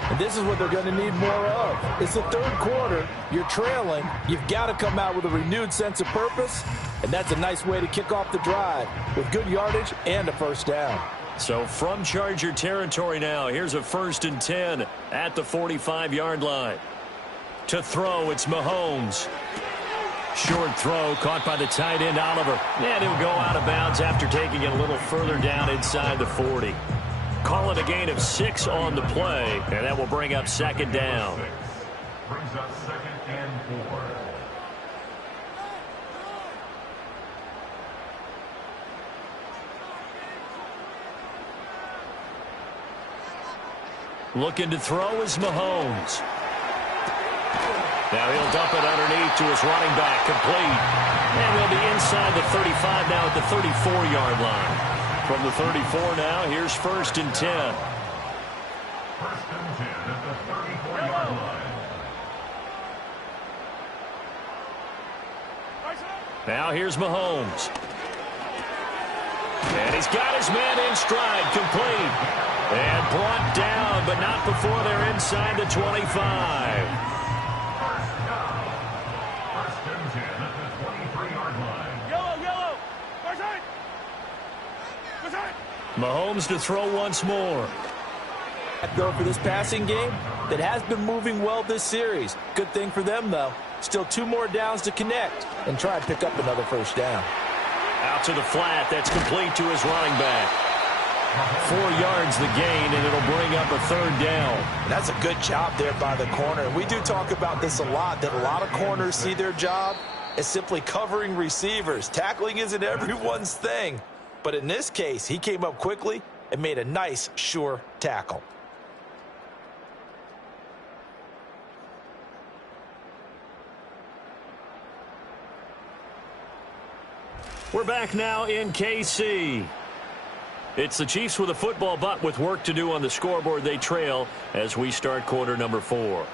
And this is what they're going to need more of. It's the third quarter. You're trailing. You've got to come out with a renewed sense of purpose, and that's a nice way to kick off the drive with good yardage and a first down. So from Charger territory now, here's a 1st and 10 at the 45-yard line. To throw, it's Mahomes. Short throw caught by the tight end, Oliver. And he'll go out of bounds after taking it a little further down inside the 40. Call it a gain of 6 on the play, and that will bring up 2nd down. Brings up 2nd and 4. Looking to throw is Mahomes. Now he'll dump it underneath to his running back, complete. And he'll be inside the 35 now at the 34-yard line. From the 34 now, here's 1st and 10. 1st and 10 at the 34-yard line. Now here's Mahomes. And he's got his man in stride, complete. And brought down, but not before they're inside the 25. 1st and 10 at the 23-yard line. Yellow. Mahomes to throw once more. Though for this passing game that has been moving well this series. Good thing for them, though. Still 2 more downs to connect and try and pick up another first down. Out to the flat. That's complete to his running back. 4 yards the gain, and it'll bring up a 3rd down. That's a good job there by the corner. We do talk about this a lot, that a lot of corners see their job as simply covering receivers. Tackling isn't everyone's thing. But in this case, he came up quickly and made a nice, sure tackle. We're back now in KC. It's the Chiefs with a football, but with work to do on the scoreboard. They trail as we start quarter number 4.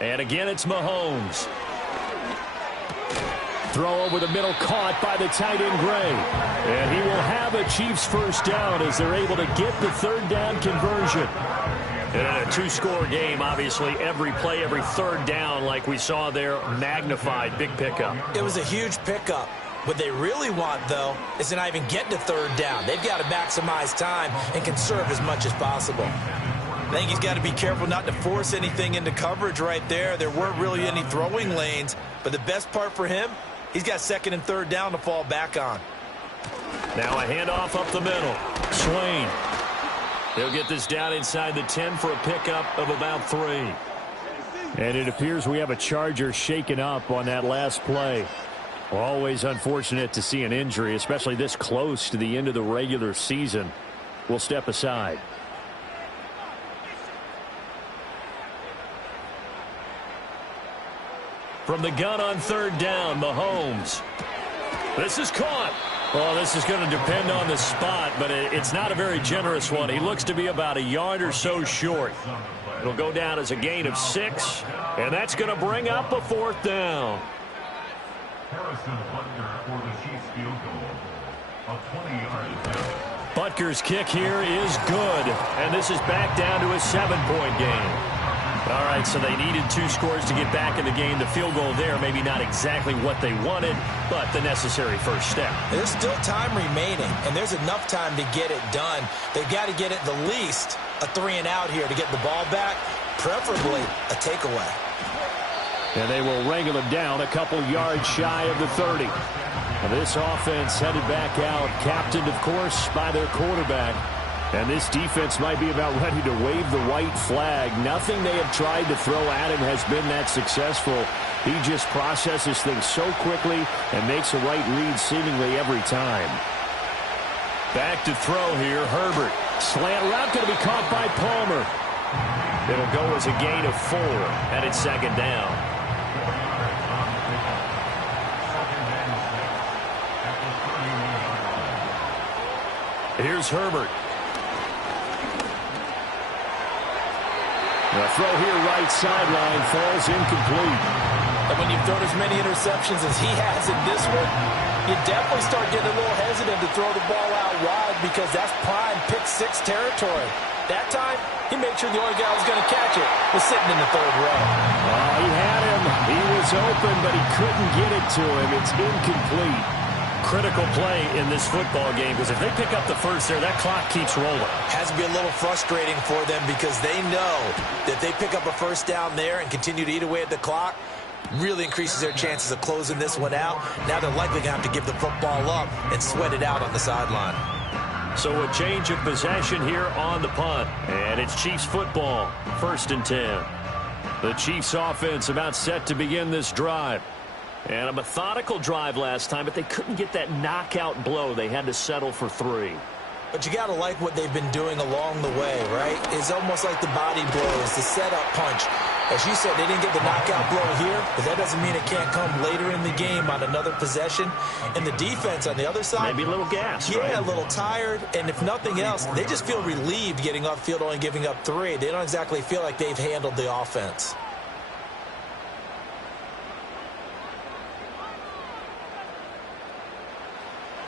And again, it's Mahomes. Throw over the middle, caught by the tight end, Gray. And he will have a Chiefs first down as they're able to get the 3rd down conversion. And in a 2-score game, obviously, every play, every 3rd down, like we saw there, magnified, big pickup. It was a huge pickup. What they really want, though, is to not even get to 3rd down. They've got to maximize time and conserve as much as possible. I think he's got to be careful not to force anything into coverage right there. There weren't really any throwing lanes, but the best part for him, he's got 2nd and 3rd down to fall back on. Now a handoff up the middle. Swain. He'll get this down inside the 10 for a pickup of about 3. And it appears we have a Charger shaken up on that last play. Always unfortunate to see an injury, especially this close to the end of the regular season. We'll step aside. From the gun on 3rd down, Mahomes. This is caught. Well, this is going to depend on the spot, but it's not a very generous one. He looks to be about a yard or so short. It'll go down as a gain of 6, and that's going to bring up a 4th down. Harrison Butker for the Chiefs field goal. A 20-yard. Butker's kick here is good, and this is back down to a 7-point game. All right, so they needed 2 scores to get back in the game. The field goal there, maybe not exactly what they wanted, but the necessary first step. There's still time remaining, and there's enough time to get it done. They've got to get at the least a 3-and-out here to get the ball back, preferably a takeaway. And they will wrangle him down a couple yards shy of the 30. And this offense headed back out, captained, of course, by their quarterback. And this defense might be about ready to wave the white flag. Nothing they have tried to throw at him has been that successful. He just processes things so quickly and makes the right read seemingly every time. Back to throw here, Herbert. Slant route going to be caught by Palmer. It'll go as a gain of 4, and it's 2nd down. Here's Herbert. The throw here, right sideline, falls incomplete. And when you've thrown as many interceptions as he has in this one, you definitely start getting a little hesitant to throw the ball out wide because that's prime pick-6 territory. That time, he made sure the only guy who was going to catch it was sitting in the 3rd row. Oh, he had him. He was open, but he couldn't get it to him. It's incomplete. Critical play in this football game because if they pick up the first there, that clock keeps rolling. Has to be a little frustrating for them because they know that they pick up a first down there and continue to eat away at the clock, really increases their chances of closing this one out. Now they're likely going to have to give the football up and sweat it out on the sideline. So a change of possession here on the punt. And it's Chiefs football, 1st and 10. The Chiefs offense about set to begin this drive. And a methodical drive last time, but they couldn't get that knockout blow. They had to settle for 3. But you got to like what they've been doing along the way, right? It's almost like the body blows, the setup punch. As you said, they didn't get the knockout blow here, but that doesn't mean it can't come later in the game on another possession. And the defense on the other side, maybe a little gas, yeah, right? A little tired. And if nothing else, they just feel relieved getting off the field, only giving up 3. They don't exactly feel like they've handled the offense.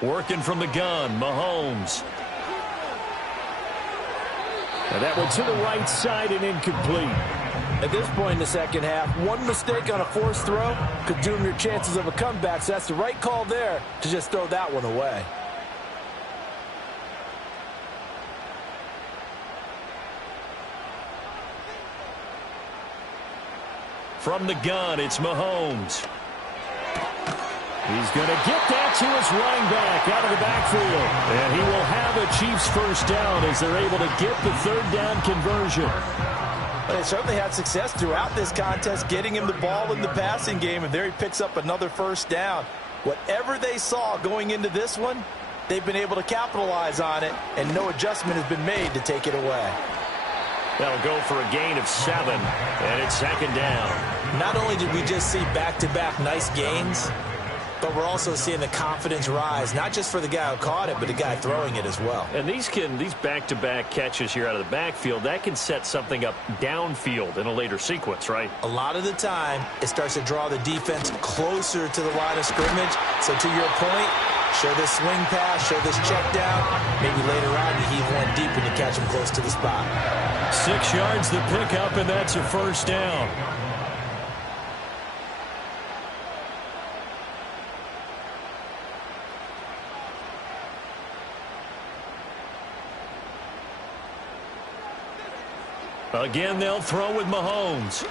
Working from the gun, Mahomes. And that one to the right side and incomplete. At this point in the second half, one mistake on a forced throw could doom your chances of a comeback. So that's the right call there to just throw that one away. From the gun, it's Mahomes. He's going to get that to his running back out of the backfield. And he will have a Chiefs first down as they're able to get the 3rd down conversion. Well, they certainly had success throughout this contest, getting him the ball in the passing game, and there he picks up another first down. Whatever they saw going into this one, they've been able to capitalize on it, and no adjustment has been made to take it away. That'll go for a gain of 7, and it's 2nd down. Not only did we just see back-to-back nice gains, but we're also seeing the confidence rise, not just for the guy who caught it, but the guy throwing it as well. And these back-to-back catches here out of the backfield, that can set something up downfield in a later sequence, right? A lot of the time, it starts to draw the defense closer to the line of scrimmage. So to your point, show this swing pass, show this check down. Maybe later on you heave one deep and you catch him close to the spot. 6 yards the pickup, and that's a first down. Again, they'll throw with Mahomes.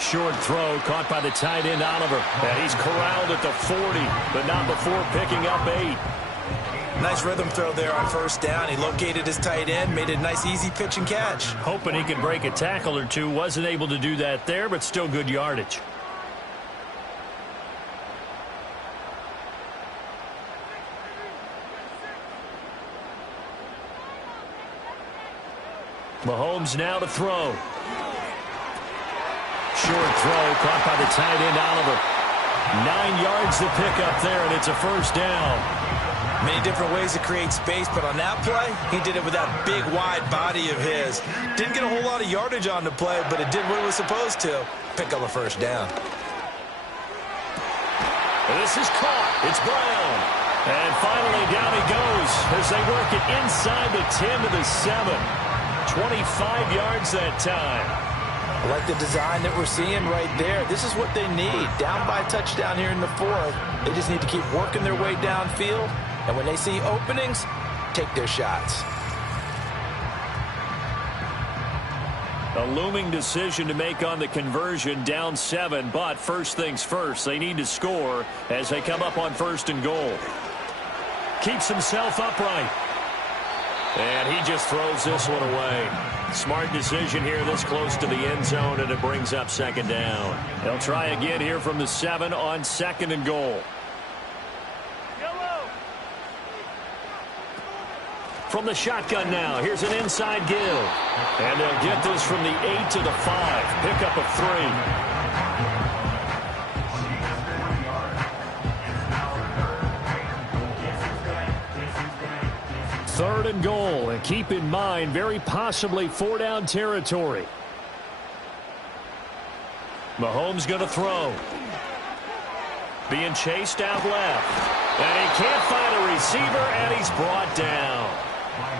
Short throw caught by the tight end, Oliver. And he's corralled at the 40, but not before picking up 8. Nice rhythm throw there on first down. He located his tight end, made a nice easy pitch and catch. Hoping he could break a tackle or two. Wasn't able to do that there, but still good yardage. Mahomes now to throw. Short throw caught by the tight end, Oliver. 9 yards to pick up there, and it's a first down. Many different ways to create space, but on that play, he did it with that big, wide body of his. Didn't get a whole lot of yardage on the play, but it did what it was supposed to. Pick up a first down. And this is caught. It's Brown. And finally, down he goes as they work it inside the 10 to the 7. 25 yards that time. I like the design that we're seeing right there. This is what they need. Down by a touchdown here in the fourth. They just need to keep working their way downfield. And when they see openings, take their shots. A looming decision to make on the conversion, down 7. But first things first, they need to score as they come up on 1st and goal. Keeps himself upright. And he just throws this one away. Smart decision here this close to the end zone, and it brings up 2nd down. They'll try again here from the 7 on 2nd and goal. From the shotgun now, here's an inside give. And they'll get this from the 8 to the 5. Pickup of 3. 3rd and goal, and keep in mind, very possibly 4-down territory. Mahomes going to throw. Being chased out left. And he can't find a receiver, and he's brought down.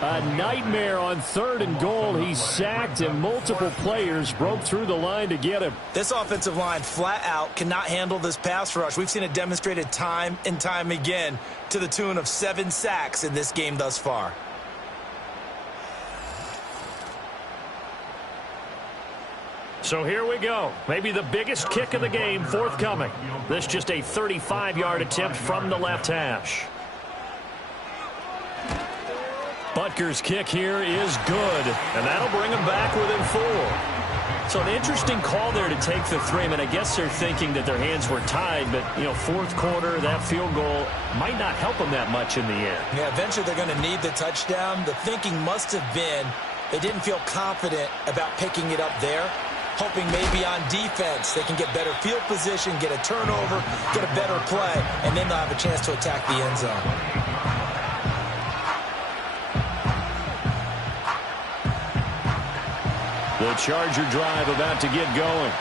A nightmare on 3rd and goal. He's sacked, and multiple players broke through the line to get him. This offensive line flat out cannot handle this pass rush. We've seen it demonstrated time and time again to the tune of 7 sacks in this game thus far. So here we go. Maybe the biggest kick of the game forthcoming. This just a 35-yard attempt from the left hash. Butker's kick here is good, and that'll bring him back within 4. So an interesting call there to take the 3. I mean, I guess they're thinking that their hands were tied, but, you know, 4th quarter, that field goal might not help them that much in the end. Yeah, eventually they're going to need the touchdown. The thinking must have been they didn't feel confident about picking it up there, hoping maybe on defense they can get better field position, get a turnover, get a better play, and then they'll have a chance to attack the end zone. The Charger drive about to get going.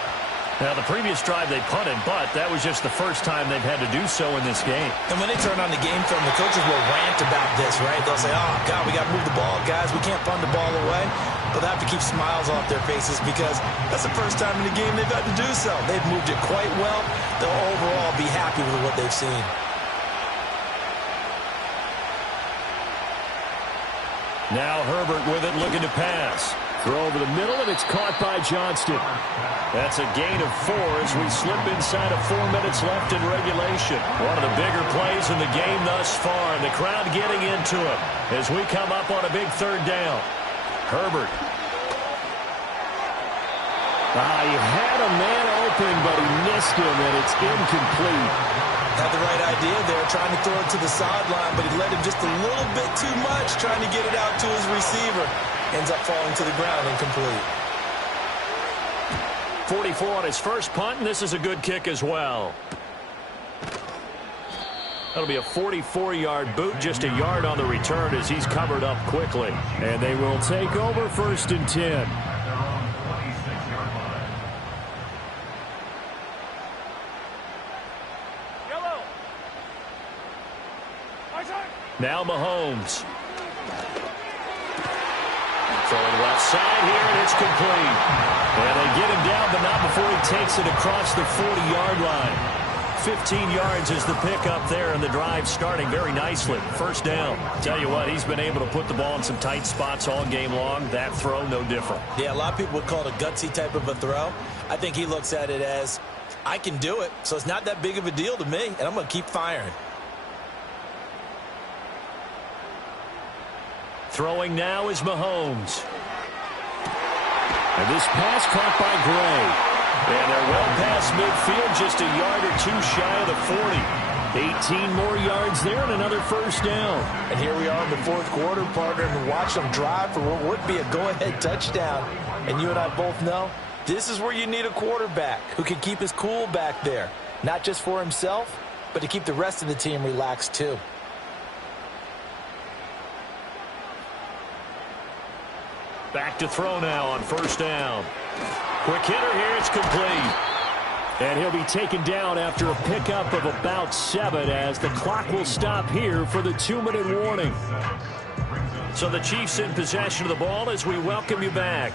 Now, the previous drive they punted, but that was just the first time they've had to do so in this game. And when they turn on the game film, the coaches will rant about this, right? They'll say, oh, God, we got to move the ball, guys. We can't punt the ball away. But they have to keep smiles off their faces because that's the first time in the game they've had to do so. They've moved it quite well. They'll overall be happy with what they've seen. Now Herbert with it, looking to pass. Throw over the middle, and it's caught by Johnston. That's a gain of 4 as we slip inside of 4 minutes left in regulation. One of the bigger plays in the game thus far, and the crowd getting into it as we come up on a big 3rd down. Herbert. He had a man open, but he missed him, and it's incomplete. Had the right idea there, trying to throw it to the sideline, but he let him just a little bit too much, trying to get it out to his receiver. Ends up falling to the ground, incomplete. 44 on his first punt, and this is a good kick as well. That'll be a 44-yard boot, just a yard on the return as he's covered up quickly. And they will take over 1st and 10. Now Mahomes. Throwing left side here, and it's complete. And they get him down, but not before he takes it across the 40-yard line. 15 yards is the pickup there, and the drive starting very nicely. 1st down. Tell you what, he's been able to put the ball in some tight spots all game long. That throw, no different. Yeah, a lot of people would call it a gutsy type of a throw. I think he looks at it as, I can do it, so it's not that big of a deal to me, and I'm going to keep firing. Throwing now is Mahomes. And this pass caught by Gray. And they're well past midfield, just a yard or 2 shy of the 40. 18 more yards there and another 1st down. And here we are in the 4th quarter, partner, and watch them drive for what would be a go-ahead touchdown. And you and I both know this is where you need a quarterback who can keep his cool back there. Not just for himself, but to keep the rest of the team relaxed too. Back to throw now on 1st down. Quick hitter here, it's complete. And he'll be taken down after a pickup of about 7 as the clock will stop here for the 2-minute warning. So the Chiefs in possession of the ball as we welcome you back.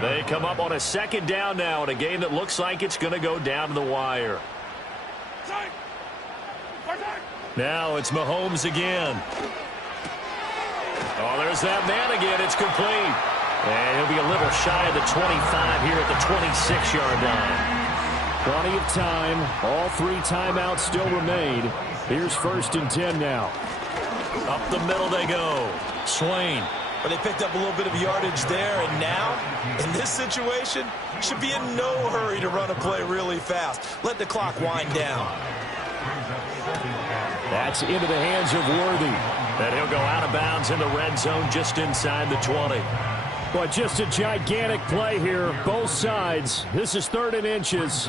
They come up on a second down now in a game that looks like it's going to go down to the wire. Now it's Mahomes again. Oh, there's that man again. It's complete. And he'll be a little shy of the 25 here at the 26-yard line. Plenty of time. All 3 timeouts still remain. Here's 1st and 10 now. Up the middle they go. Swain. But they picked up a little bit of yardage there, and now, in this situation, should be in no hurry to run a play really fast. Let the clock wind down. That's into the hands of Worthy. And he'll go out of bounds in the red zone just inside the 20. But just a gigantic play here, both sides. This is 3rd and inches.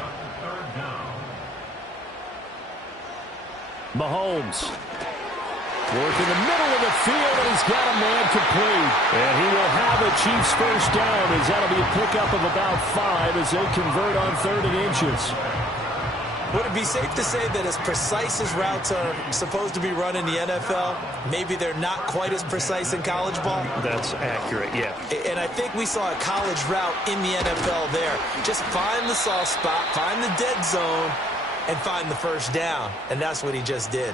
Mahomes. Work in the middle of the field, and he's got a man complete. And he will have a Chiefs first down, as that'll be a pickup of about 5 as they convert on 3rd and inches. Would it be safe to say that as precise as routes are supposed to be run in the NFL, maybe they're not quite as precise in college ball? That's accurate, yeah. And I think we saw a college route in the NFL there. Just find the soft spot, find the dead zone, and find the first down. And that's what he just did.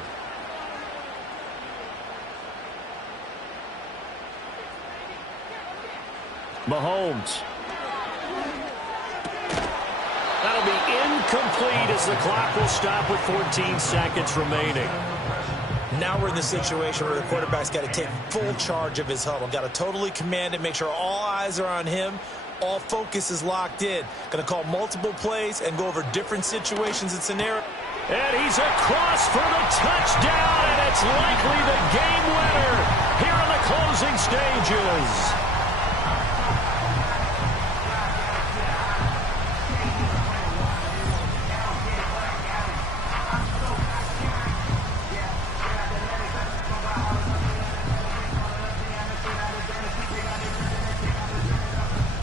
Mahomes. That'll be incomplete as the clock will stop with 14 seconds remaining. Now we're in the situation where the quarterback's got to take full charge of his huddle. Got to totally command it, make sure all eyes are on him. All focus is locked in. Going to call multiple plays and go over different situations and scenarios. And he's across for the touchdown, and it's likely the game winner here in the closing stages.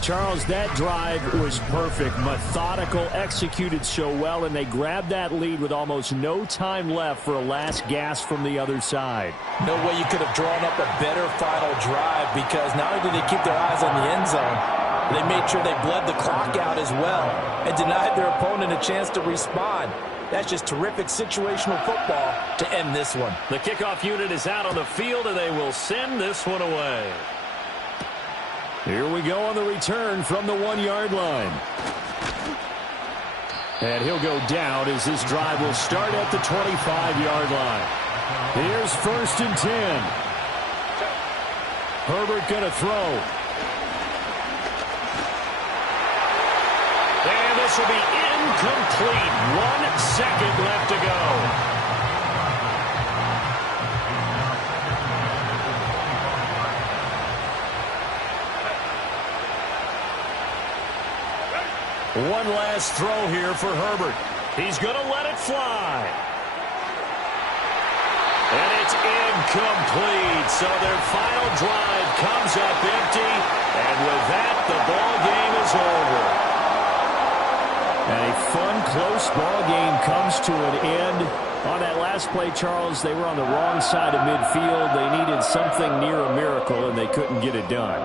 Charles, that drive was perfect, methodical, executed so well, and they grabbed that lead with almost no time left for a last gasp from the other side. No way you could have drawn up a better final drive, because not only did they keep their eyes on the end zone, they made sure they bled the clock out as well and denied their opponent a chance to respond. That's just terrific situational football to end this one. The kickoff unit is out on the field, and they will send this one away. Here we go on the return from the 1-yard line. And he'll go down as this drive will start at the 25-yard line. Here's 1st and 10. Herbert going to throw. And this will be incomplete. 1 second left to go. One last throw here for Herbert. He's going to let it fly. And it's incomplete. So their final drive comes up empty. And with that, the ball game is over. And a fun, close ball game comes to an end. On that last play, Charles, they were on the wrong side of midfield. They needed something near a miracle, and they couldn't get it done.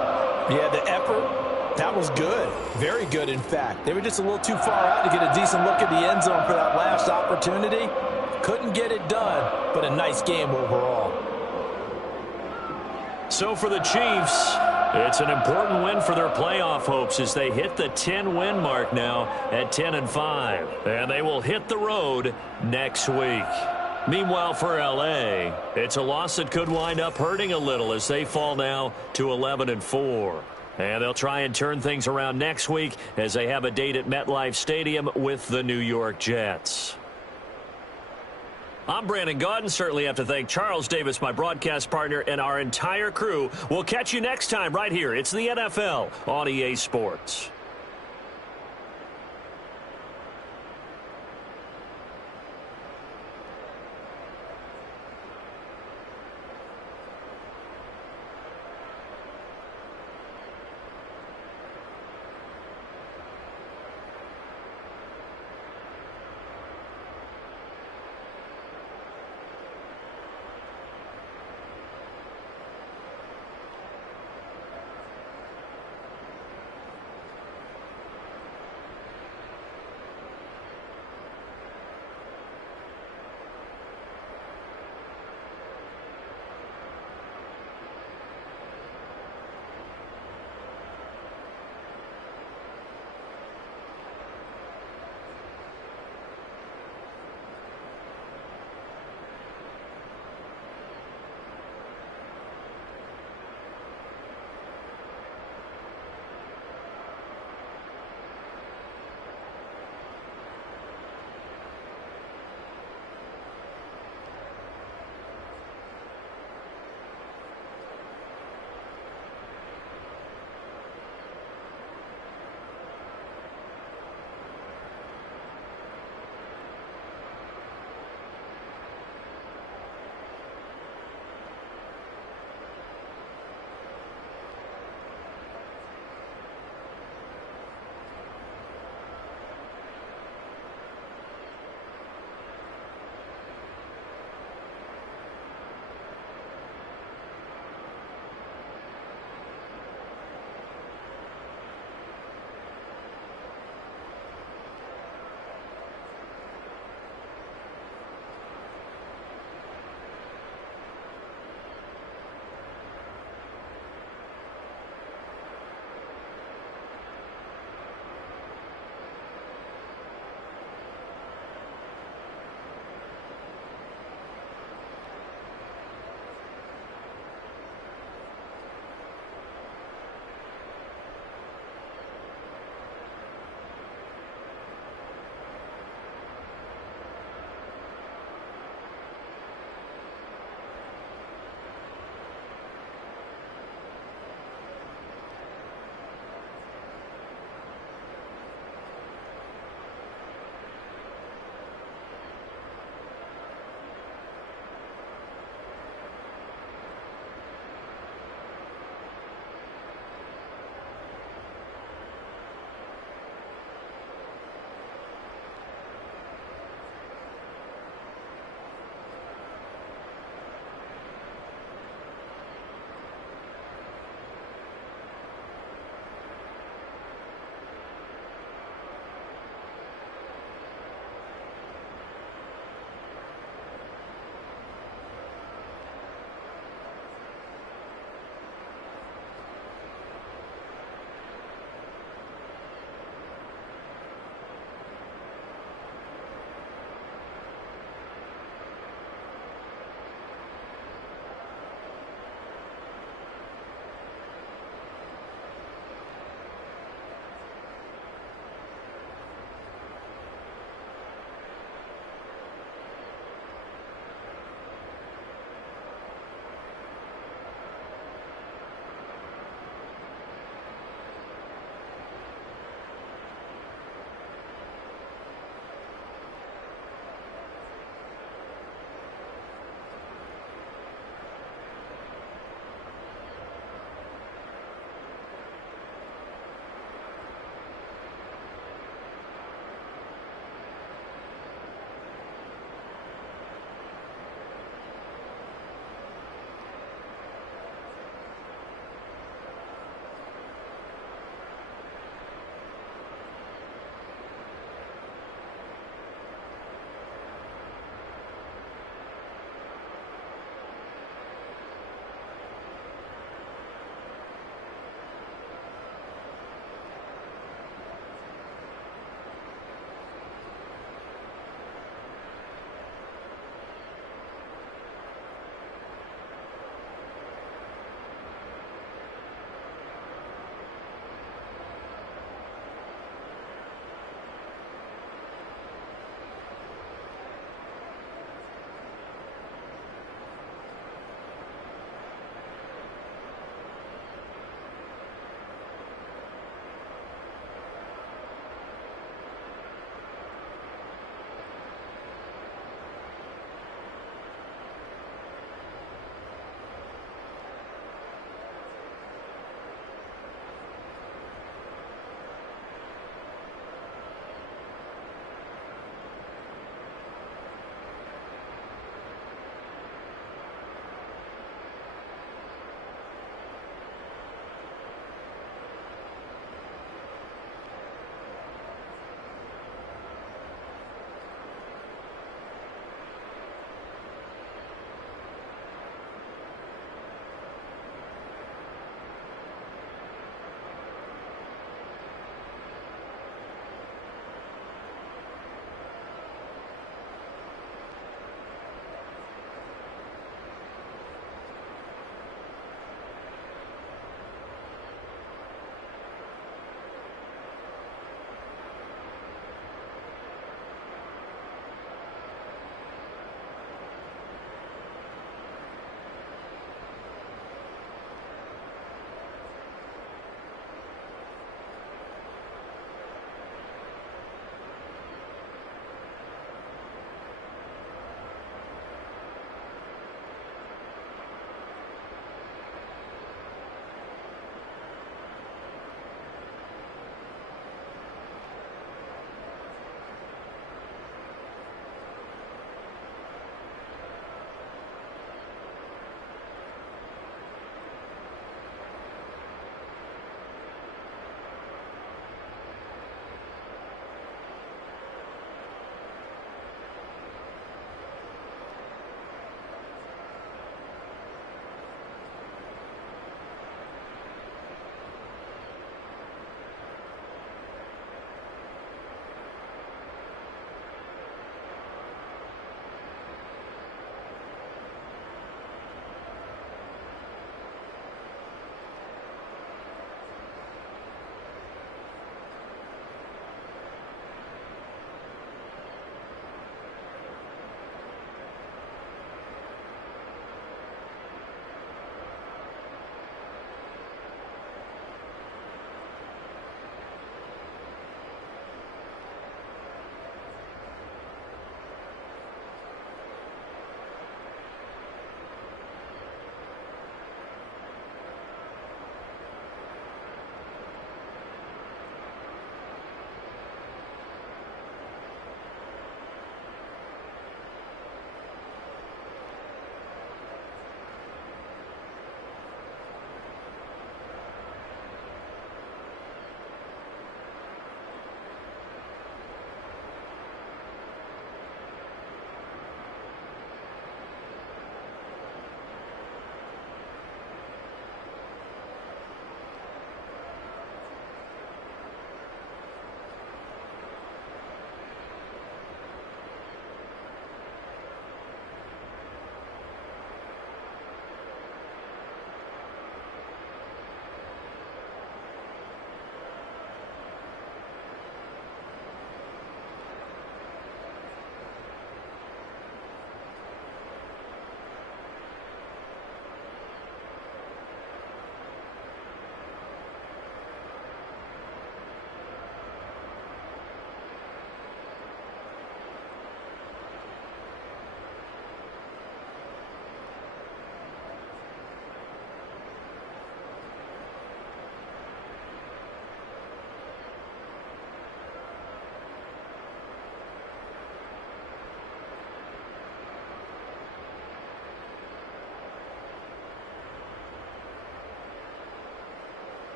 Yeah, the effort. That was good. Very good, in fact. They were just a little too far out to get a decent look at the end zone for that last opportunity. Couldn't get it done, but a nice game overall. So for the Chiefs, it's an important win for their playoff hopes as they hit the 10-win mark now at 10-5. And they will hit the road next week. Meanwhile, for L.A., it's a loss that could wind up hurting a little as they fall now to 11-4. And they'll try and turn things around next week as they have a date at MetLife Stadium with the New York Jets. I'm Brandon Gaudin. Certainly have to thank Charles Davis, my broadcast partner, and our entire crew. We'll catch you next time right here. It's the NFL on EA Sports.